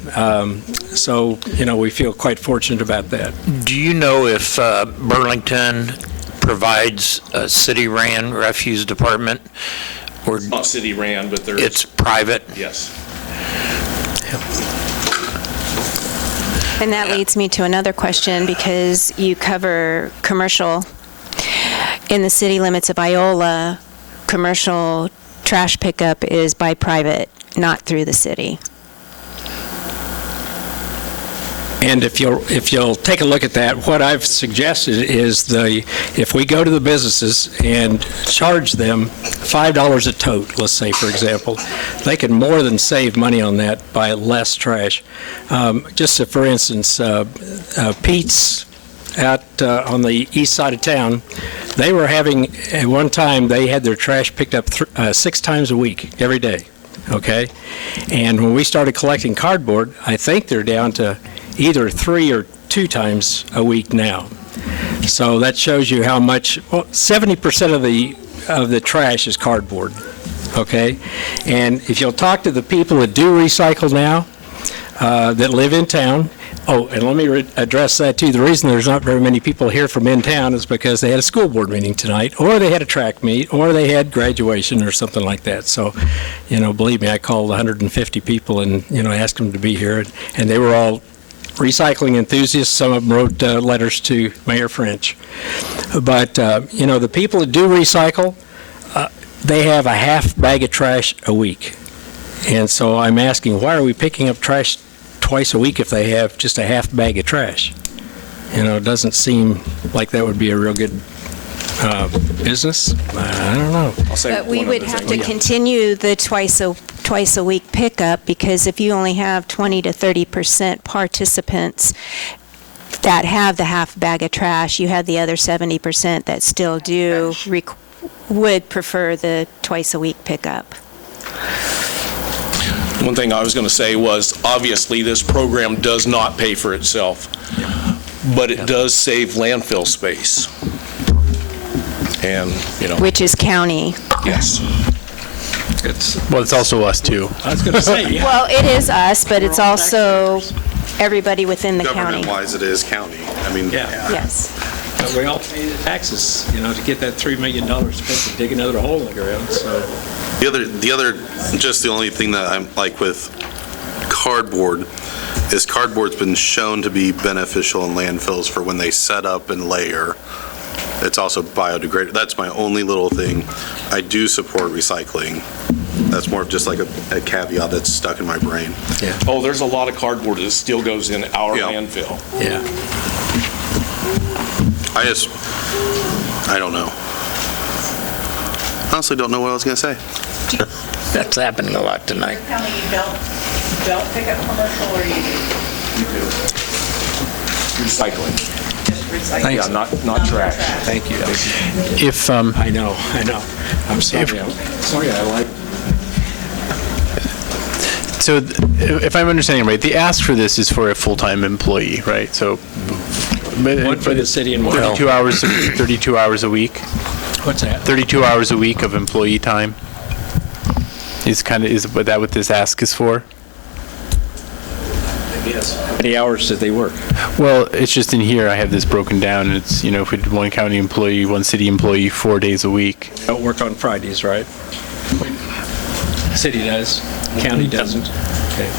So, we feel quite fortunate about that. Do you know if Burlington provides a city-ran refuse department? Or It's not city-ran, but there's... It's private? Yes. And that leads me to another question, because you cover commercial. In the city limits of Iola, commercial trash pickup is by private, not through the city. And if you'll take a look at that, what I've suggested is if we go to the businesses and charge them $5 a tote, let's say, for example, they can more than save money on that by less trash. Just for instance, Pete's out on the east side of town, they were having, at one time, they had their trash picked up 6 times a week, every day, okay? And when we started collecting cardboard, I think they're down to either 3 or 2 times a week now. So that shows you how much, 70% of the trash is cardboard, okay? And if you'll talk to the people that do recycle now, that live in town, and let me address that too. The reason there's not very many people here from in town is because they had a school board meeting tonight, or they had a track meet, or they had graduation or something like that. So, believe me, I called 150 people and, asked them to be here, and they were all recycling enthusiasts. Some of them wrote letters to Mayor French. But, the people that do recycle, they have a half bag of trash a week. And so I'm asking, why are we picking up trash twice a week if they have just a half bag of trash? It doesn't seem like that would be a real good business. I don't know. But we would have to continue the twice a week pickup, because if you only have 20 to 30% participants that have the half bag of trash, you have the other 70% that still would prefer the twice a week pickup. One thing I was going to say was, obviously, this program does not pay for itself, but it does save landfill space. And, Which is county. Yes. It's also us, too. I was going to say, yeah. Well, it is us, but it's also everybody within the county. Government-wise, it is county. Yes. But we all pay the taxes, to get that $3 million spent to dig another hole in the ground, so. The only thing that I'm like with cardboard is cardboard's been shown to be beneficial in landfills for when they set up and layer. It's also biodegradable. That's my only little thing. I do support recycling. That's more of just like a caveat that's stuck in my brain. Yeah. Oh, there's a lot of cardboard that still goes in our landfill. Yeah. I don't know. Honestly, don't know what I was going to say. That's happening a lot tonight. County, you don't pick up commercial, or you do? You do. Recycling. Just recycling? Yeah, not trash. Thank you. If I know. I'm sorry. I like. So if I'm understanding right, the ask for this is for a full-time employee, right? So One for the city and one. 32 hours a week. What's that? 32 hours a week of employee time is that what this ask is for? Yes. How many hours did they work? Well, it's just in here, I have this broken down, and it's, if we did one county employee, one city employee, 4 days a week. Don't work on Fridays, right? City does, county doesn't. Okay.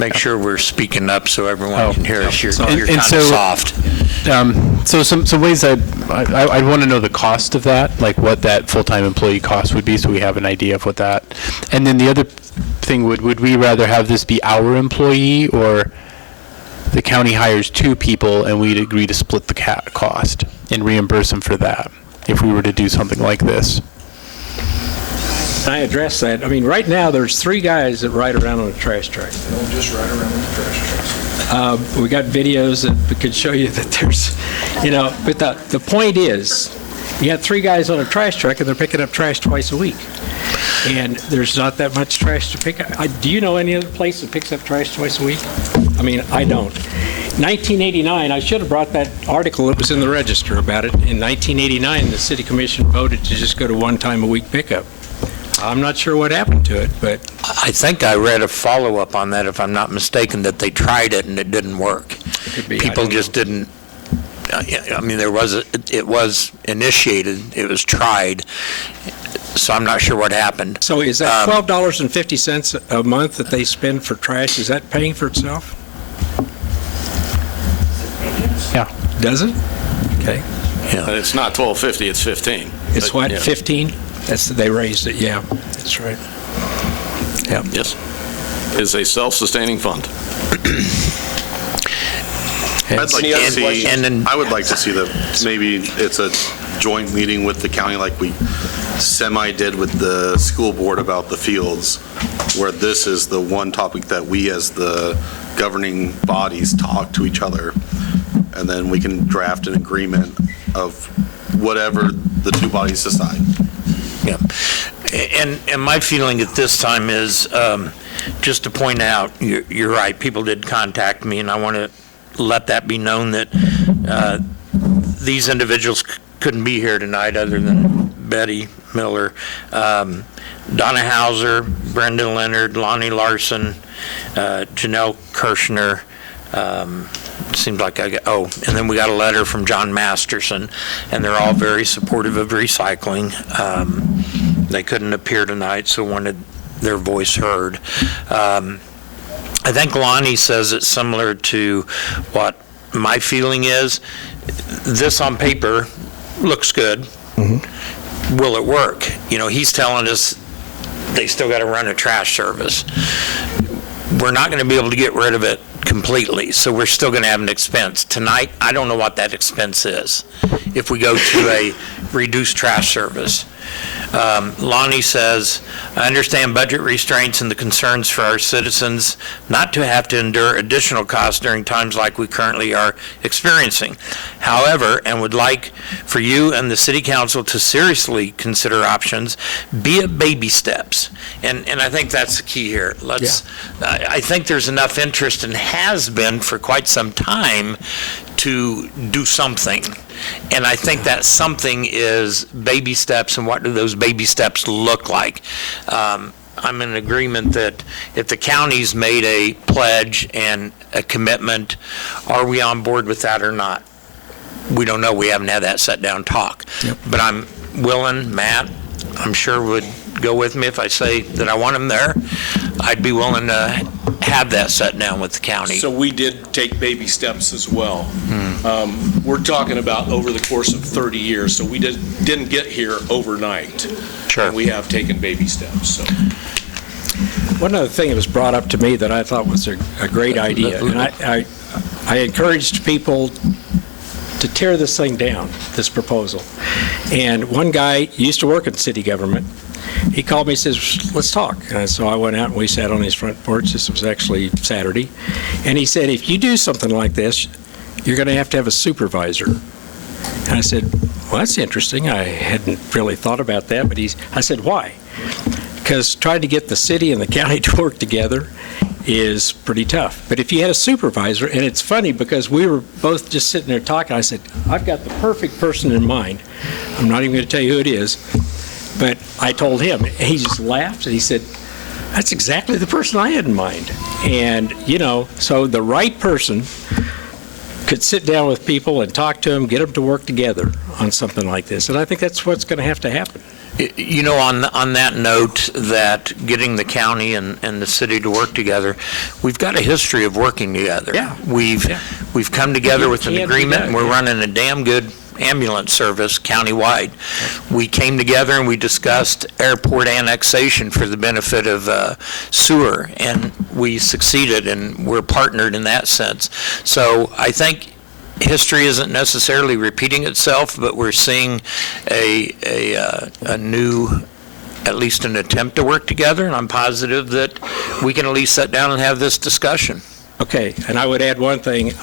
Make sure we're speaking up so everyone can hear us. You're kind of so, soft. So some ways I'd want to know the cost of that, like what that full-time employee cost would be, so we have an idea of what that. And then the other thing would we rather have this be our employee, or the county hires 2 people and we'd agree to split the cost and reimburse them for that if we were to do something like this? I address that. I mean, right now, there's 3 guys that ride around on a trash truck. Don't just ride around with the trash trucks. We got videos that could show you that there's, but the point is, you have 3 guys on a trash truck and they're picking up trash twice a week. And there's not that much trash to pick up. Do you know any other place that picks up trash twice a week? I mean, I don't. 1989, I should have brought that article that was in the Register about it. In 1989, the city commission voted to just go to one-time-a-week pickup. I'm not sure what happened to it, but... I think I read a follow-up on that, if I'm not mistaken, that they tried it and it didn't work. Could be, People just didn't, I mean, it was initiated, it was tried, so I'm not sure what happened. So is that $12.50 a month that they spend for trash, is that paying for itself? Yeah. Does it? Okay. But it's not 12.50, it's 15. It's But, what, yeah. 15? They raised it, yeah, that's right. Yeah. Yes. It's a self-sustaining fund. I'd like to see, I would like to see that maybe it's a joint meeting with the county like we semi-did with the school board about the fields, where this is the one topic that we as the governing bodies talk to each other, and then we can draft an agreement of whatever the two bodies decide. Yeah. And my feeling at this time is, just to point out, you're right, people did contact me, and I want to let that be known that these individuals couldn't be here tonight other than Betty Miller, Donna Hauser, Brenda Leonard, Lonnie Larson, Janelle Kirshner, seems like and then we got a letter from John Masterson, and they're all very supportive of recycling. They couldn't appear tonight, so wanted their voice heard. I think Lonnie says it's similar to what my feeling is. This on paper looks good. Will it work? You know, he's telling us they still got to run a trash service. We're not going to be able to get rid of it completely, so we're still going to have an expense. Tonight, I don't know what that expense is if we go to a reduced trash service. Lonnie says, I understand budget restraints and the concerns for our citizens not to have to endure additional costs during times like we currently are experiencing. However, and would like for you and the city council to seriously consider options, be it baby steps. And I think that's the key here. I think there's enough interest, and has been for quite some time, to do something. And I think that something is baby steps, and what do those baby steps look like? I'm in agreement that if the county's made a pledge and a commitment, are we on board with that or not? We don't know. We haven't had that sit down talk. But I'm willing, Matt, I'm sure would go with me if I say that I want him there. I'd be willing to have that set down with the county. So we did take baby steps as well. We're talking about over the course of 30 years, so we didn't get here overnight. Sure. And we have taken baby steps, so. One other thing that was brought up to me that I thought was a great idea, and I encouraged people to tear this thing down, this proposal. And one guy used to work in city government. He called me and says, let's talk. And so I went out and we sat on his front porch. This was actually Saturday. And he said, if you do something like this, you're going to have a supervisor. And I said, well, that's interesting. I hadn't really thought about that. But I said, why? Because trying to get the city and the county to work together is pretty tough. But if you had a supervisor, and it's funny because we were both just sitting there talking, I said, I've got the perfect person in mind. I'm not even going to tell you who it is. But I told him, and he just laughed, and he said, that's exactly the person I had in mind. And, so the right person could sit down with people and talk to them, get them to work together on something like this. And I think that's what's going to have to happen. On that note, that getting the county and the city to work together, we've got a history of working together. Yeah. We've come together with an agreement, and we're running a damn good ambulance service countywide. We came together and we discussed airport annexation for the benefit of sewer, and we succeeded, and we're partnered in that sense. So I think history isn't necessarily repeating itself, but we're seeing a new, at least an attempt to work together, and I'm positive that we can at least sit down and have this discussion. Okay, and I would add one thing.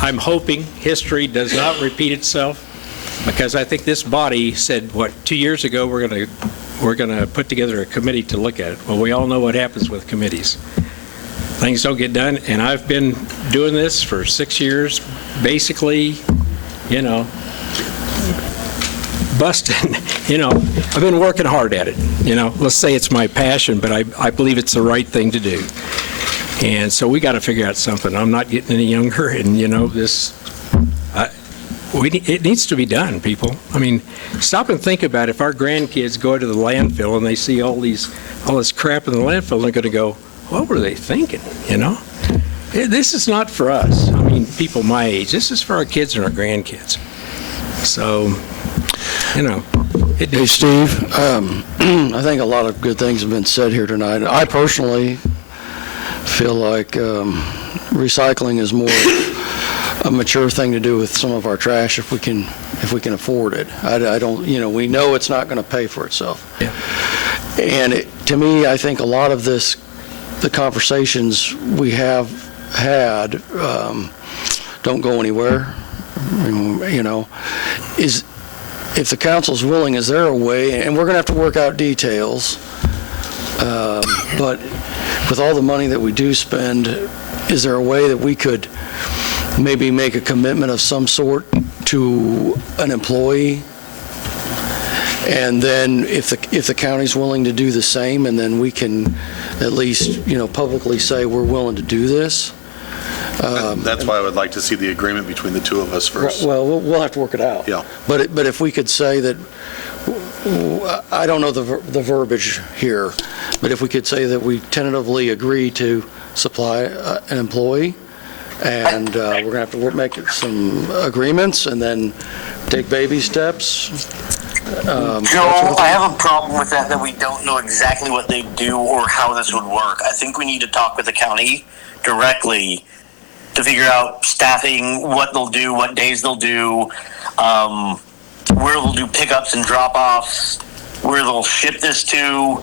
I'm hoping history does not repeat itself, because I think this body said, 2 years ago, we're going to put together a committee to look at it. Well, we all know what happens with committees. things don't get done. And I've been doing this for 6 years, basically, you know, busting. You know, I've been working hard at it. You know, let's say it's my passion, but I believe it's the right thing to do. And so we got to figure out something. I'm not getting any younger, and you know, it needs to be done, people. I mean, stop and think about it. If our grandkids go to the landfill and they see all this crap in the landfill, they're going to go, what were they thinking, you know? This is not for us. I mean, people my age. This is for our kids and our grandkids. So, you know. Hey, Steve, I think a lot of good things have been said here tonight. I personally feel like recycling is more a mature thing to do with some of our trash if we can afford it. I don't, you know, we know it's not going to pay for itself. Yeah. And to me, I think a lot of this, the conversations we have had don't go anywhere. You know, is if the council's willing, is there a way, and we're going to have to work out details, but with all the money that we do spend, is there a way that we could maybe make a commitment of some sort to an employee? And then if the county's willing to do the same, and then we can at least, you know, publicly say we're willing to do this. That's why I would like to see the agreement between the two of us first. Well, we'll have to work it out. Yeah. But if we could say that, I don't know the verbiage here, but if we could say that we tentatively agree to supply an employee, and we're going to have to make some agreements and then take baby steps. Joel, I have a problem with that we don't know exactly what they do or how this would work. I think we need to talk with the county directly to figure out staffing, what they'll do, what days they'll do, where they'll do pickups and drop-offs, where they'll ship this to.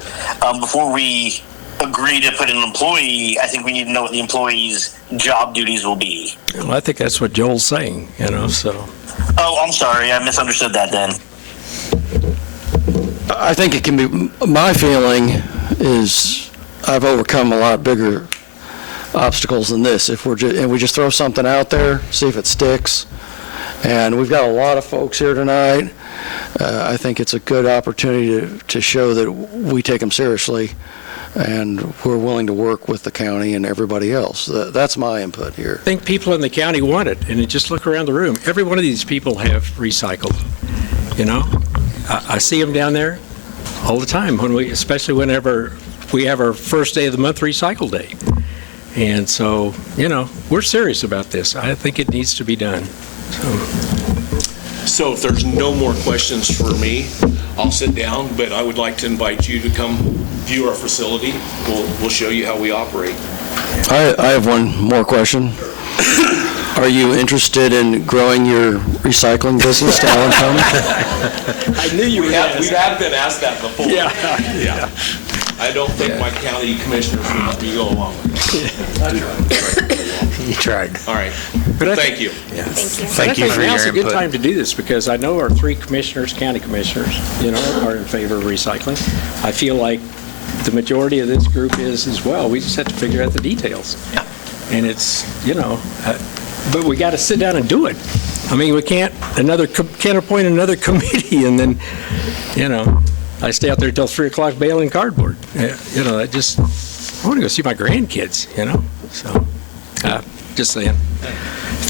Before we agree to put an employee, I think we need to know what the employee's job duties will be. Well, I think that's what Joel's saying, you know, so. Oh, I'm sorry. I misunderstood that then. I think it can be, my feeling is I've overcome a lot bigger obstacles than this. If we just throw something out there, see if it sticks. And we've got a lot of folks here tonight. I think it's a good opportunity to show that we take them seriously and we're willing to work with the county and everybody else. That's my input here. I think people in the county want it, and just look around the room. Every one of these people have recycled, you know? I see them down there all the time, especially whenever we have our first day of the month recycle day. And so, you know, we're serious about this. I think it needs to be done. So if there's no more questions for me, I'll sit down, but I would like to invite you to come view our facility. We'll show you how we operate. I have one more question. Are you interested in growing your recycling business to Allen County? I knew you were going to We have been asked that before. Yeah. I don't think my county commissioners would let me go along with that. You tried. All right. But thank you. Yeah. Thank you for your Now's a good input. time to do this, because I know our 3 commissioners, county commissioners, you know, are in favor of recycling. I feel like the majority of this group is as well. We just have to figure out the details. Yeah. And it's, you know, but we got to sit down and do it. I mean, we can't appoint another committee and then, you know, I stay out there till 3 o'clock baling cardboard. You know, I want to go see my grandkids, you know, so just saying.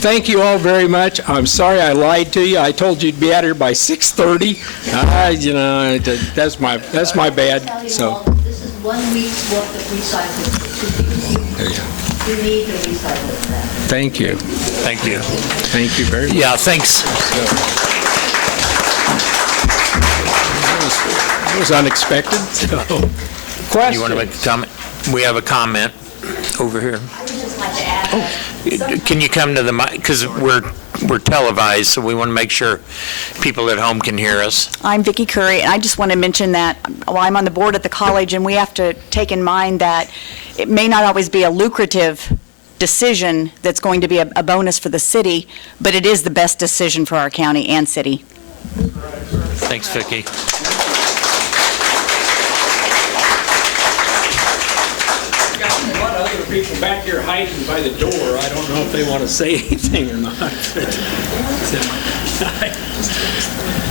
Thank you all very much. I'm sorry I lied to you. I told you to be out here by 6:30. You know, that's my bad. So. This is 1 week's worth of recycling for 2 people. There you go. You need to recycle that. Thank you. Thank you. Thank you very much. Yeah, thanks. It was unexpected. So. Questions? You want to make a comment? We have a comment over here. I would just like to add. Can you come to the mic? Because we're televised, so we want to make sure people at home can hear us. I'm Vicki Curry, and I just want to mention that while I'm on the board at the college, and we have to take in mind that it may not always be a lucrative decision that's going to be a bonus for the city, but it is the best decision for our county and city. Thanks, Vicki. A lot of other people back here hiding by the door. I don't know if they want to say anything or not.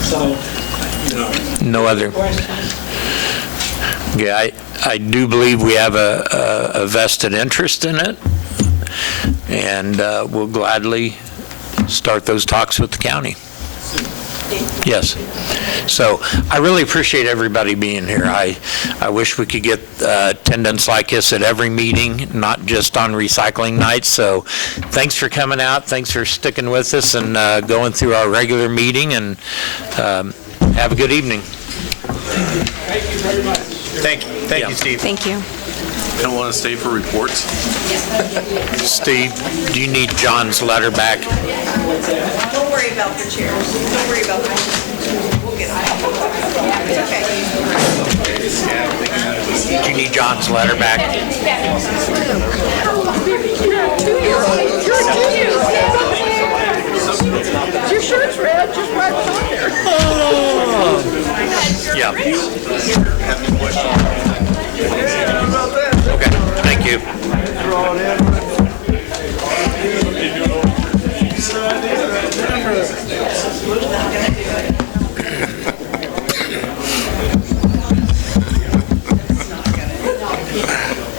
So, No other. Yeah, I do believe we have a vested interest in it, and we'll gladly start those talks with the county. Yes. So I really appreciate everybody being here. I wish we could get attendance like this at every meeting, not just on recycling nights. So thanks for coming out. Thanks for sticking with us and going through our regular meeting, and have a good evening. Thank you very much. Thank you, Steve. Thank you. You don't want to stay for reports? Steve, do you need John's letter back? Don't worry about the chairs. Don't worry about that. We'll get it. It's okay. Do you need John's letter back? Your shirt's red, just right on there. Yeah. Okay, thank you.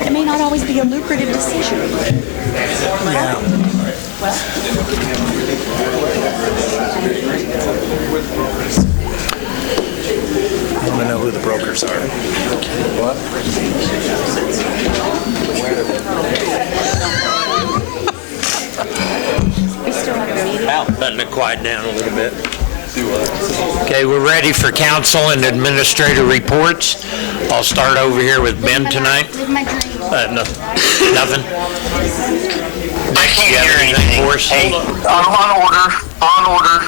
It may not always be a lucrative decision. Yeah. I want to know who the brokers are. What? Letting it quiet down a little bit. Okay, we're ready for council and administrator reports. I'll start over here with Ben tonight. Nothing? I can't You have hear anything anything. for us? Hey, on order.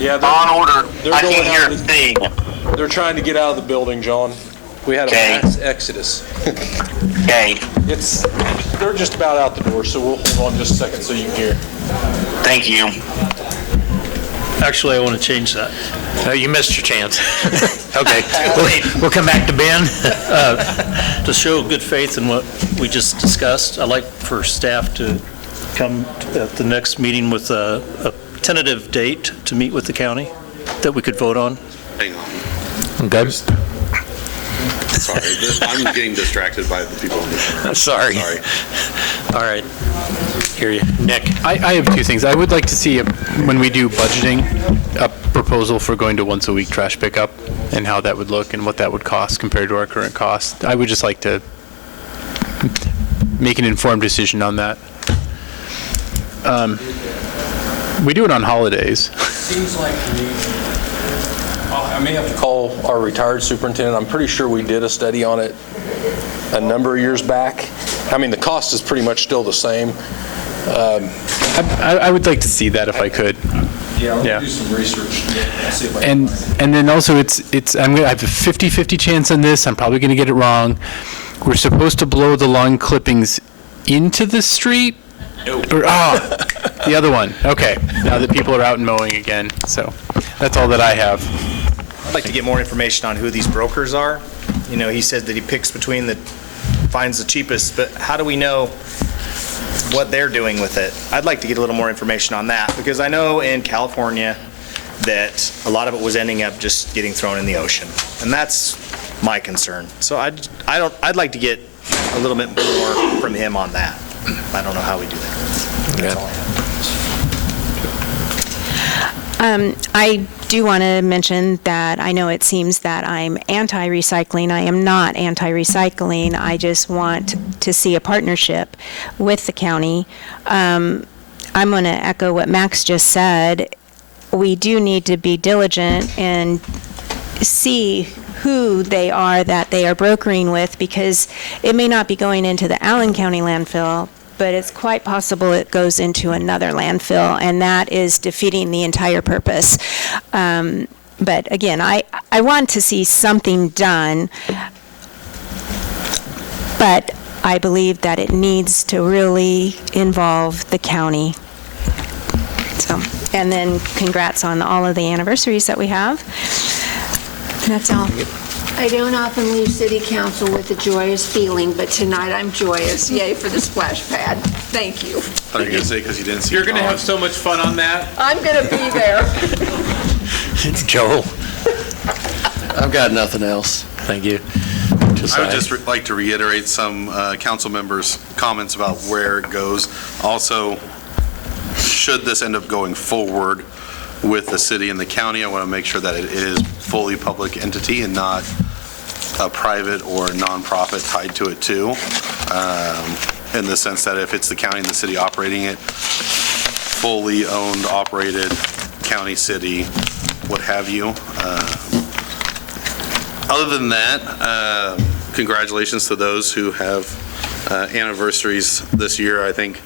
Yeah, On order. they're I going can't hear out a of thing. They're trying to get out of the building, John. We had a Okay. mass exodus. Okay, They're just about out the door, so we'll hold on just a second so you can hear. thank you. Actually, I want to change that. Oh, you missed your chance. Okay, we'll come back to Ben. To show good faith in what we just discussed, I'd like for staff to come at the next meeting with a tentative date to meet with the county that we could vote on. Hang on. Good. Sorry, I'm getting distracted by the people. Sorry. All right. Hear you. Nick? I have two things. I would like to see, when we do budgeting, a proposal for going to once-a-week trash pickup and how that would look and what that would cost compared to our current cost. I would just like to make an informed decision on that. We do it on holidays. Seems like to me, I may have to call our retired superintendent. I'm pretty sure we did a study on it a number of years back. I mean, the cost is pretty much still the same. I would like to see that if I could. Yeah, let me do some research. See if I can And find it. and then also I have a 50-50 chance on this. I'm probably going to get it wrong. We're supposed to blow the lawn clippings into the street? Or, the other one. Okay. Now that people are out and mowing again. So that's all that I have. I'd like to get more information on who these brokers are. You know, he said that he picks between finds the cheapest, but how do we know what they're doing with it? I'd like to get a little more information on that, because I know in California that a lot of it was ending up just getting thrown in the ocean, and that's my concern. So I'd like to get a little bit more from him on that. I don't know how we do that. That's all I have. I do want to mention that I know it seems that I'm anti-recycling. I am not anti-recycling. I just want to see a partnership with the county. I'm going to echo what Max just said. We do need to be diligent and see who they are that they are brokering with, because it may not be going into the Allen County landfill, but it's quite possible it goes into another landfill, and that is defeating the entire purpose. But again, I want to see something done, but I believe that it needs to really involve the county. So, and then congrats on all of the anniversaries that we have. That's all. I don't often leave city council with a joyous feeling, but tonight I'm joyous. Yay for the splash pad. Thank you. I thought you were going to say because you didn't see You're going to John. have so much fun on that. I'm going to be there. Joel? I've got nothing else. Thank you. I would just like to reiterate some council members' comments about where it goes. Also, should this end up going forward with the city and the county, I want to make sure that it is fully public entity and not a private or nonprofit tied to it too. In the sense that if it's the county and the city operating it, fully owned, operated, county, city, what have you. Other than that, congratulations to those who have anniversaries this year. I think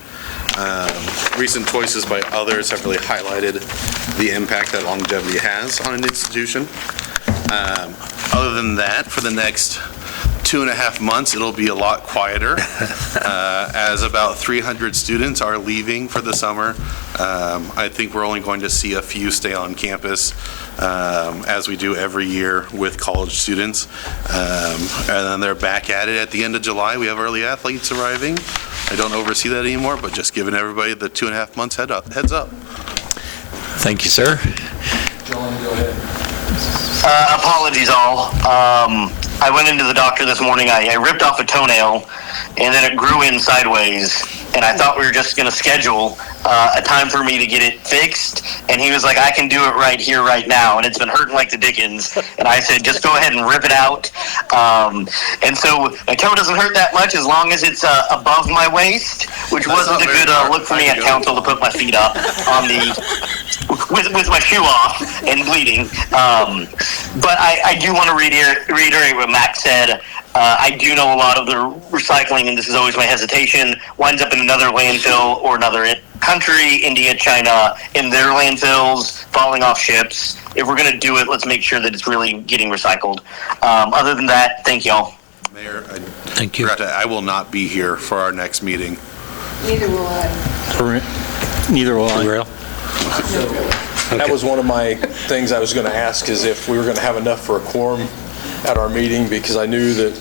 recent choices by others have really highlighted the impact that longevity has on an institution. Other than that, for the next 2.5 months, it'll be a lot quieter as about 300 students are leaving for the summer. I think we're only going to see a few stay on campus as we do every year with college students. And then they're back at it at the end of July. We have early athletes arriving. I don't oversee that anymore, but just giving everybody the 2.5 months heads up. Thank you, sir. John, go ahead. Apologies all. I went into the doctor this morning. I ripped off a toenail, and then it grew in sideways. And I thought we were just going to schedule a time for me to get it fixed. And he was like, I can do it right here, right now. And it's been hurting like the dickens. And I said, just go ahead and rip it out. And so my toe doesn't hurt that much as long as it's above my waist, which wasn't a good look for me at council to put my feet up on the... With my shoe off and bleeding. But I do want to reiterate what Max said. I do know a lot of the recycling, and this is always my hesitation, winds up in another landfill or another country, India, China, in their landfills, falling off ships. If we're going to do it, let's make sure that it's really getting recycled. Other than that, thank y'all. Mayor, thank you. I will not be here for our next meeting. Neither will I. Neither will I. Real? That was one of my things I was going to ask, is if we were going to have enough for a quorum at our meeting, because I knew that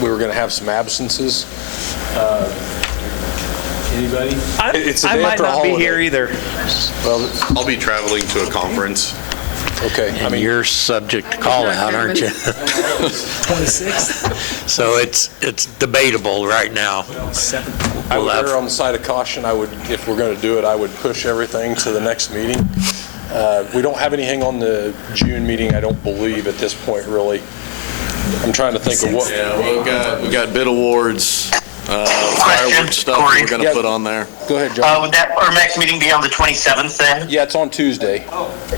we were going to have some absences. Anybody? It's the I day might after a not be holiday. here either. Well, I'll be traveling to a conference. Okay. I mean, you're subject to call out, aren't you? 26th. So it's debatable right now. I would err on the side of caution. I would, if we're going to do it, I would push everything to the next meeting. We don't have anything on the June meeting, I don't believe, at this point, really. I'm trying to think of what. Yeah, we got bid awards, fireworks stuff Corey. we're going to put on there. Go ahead, John. Would our next meeting be on the 27th then? Yeah, it's on Tuesday.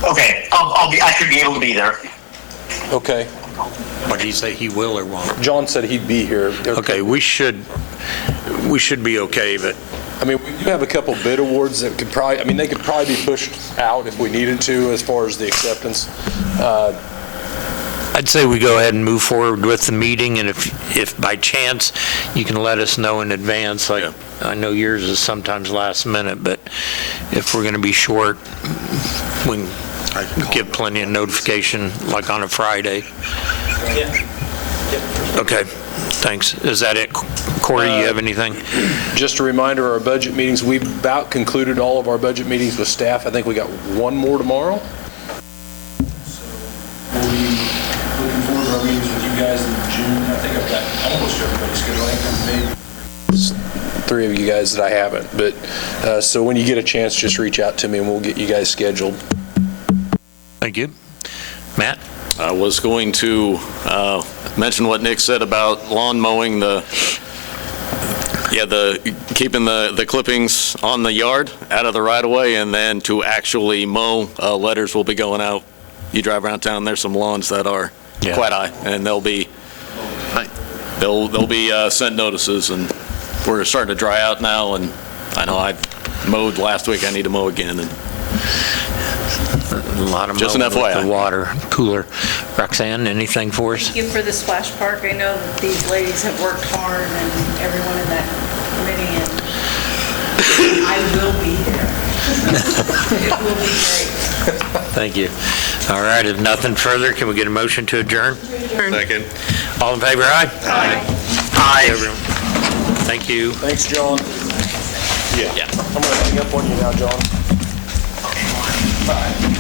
Okay, I should be able to be there. Okay. What did he say, he will or won't? John said he'd be here. Okay, we should be okay, but I mean, we do have a couple bid awards that could probably, I mean, they could probably be pushed out if we needed to as far as the acceptance. I'd say we go ahead and move forward with the meeting, and if by chance you can let us know in advance, like I know yours is sometimes last minute, but if we're going to be short, we can give plenty of notification, like on a Friday. Yeah. Okay, thanks. Is that it? Corey, you have anything? Just a reminder, our budget meetings, we've about concluded all of our budget meetings with staff. I think we got one more tomorrow. So we'll be looking forward to our meetings with you guys in June. I think I've got almost everybody's scheduled. I think maybe 3 of you guys that I haven't. But so when you get a chance, just reach out to me and we'll get you guys scheduled. Thank you. Matt? I was going to mention what Nick said about lawn mowing, keeping the clippings on the yard out of the right of way, and then to actually mow, letters will be going out. You drive around town, there's some lawns that are quite high, and they'll be sent notices, and we're starting to dry out now, and I know I mowed last week, I need to mow again. And a lot of just an mowing with FYI. the water cooler. Roxanne, anything for us? Thank you for the splash park. I know that these ladies have worked hard, and everyone in that committee, and I will be there. It will be great. Thank you. All right, if nothing further, can we get a motion to adjourn? Second. All in favor, aye? Aye. Aye. Everyone. Thank you. Thanks, John. Yeah. I'm going to hang up on you now, John. Bye.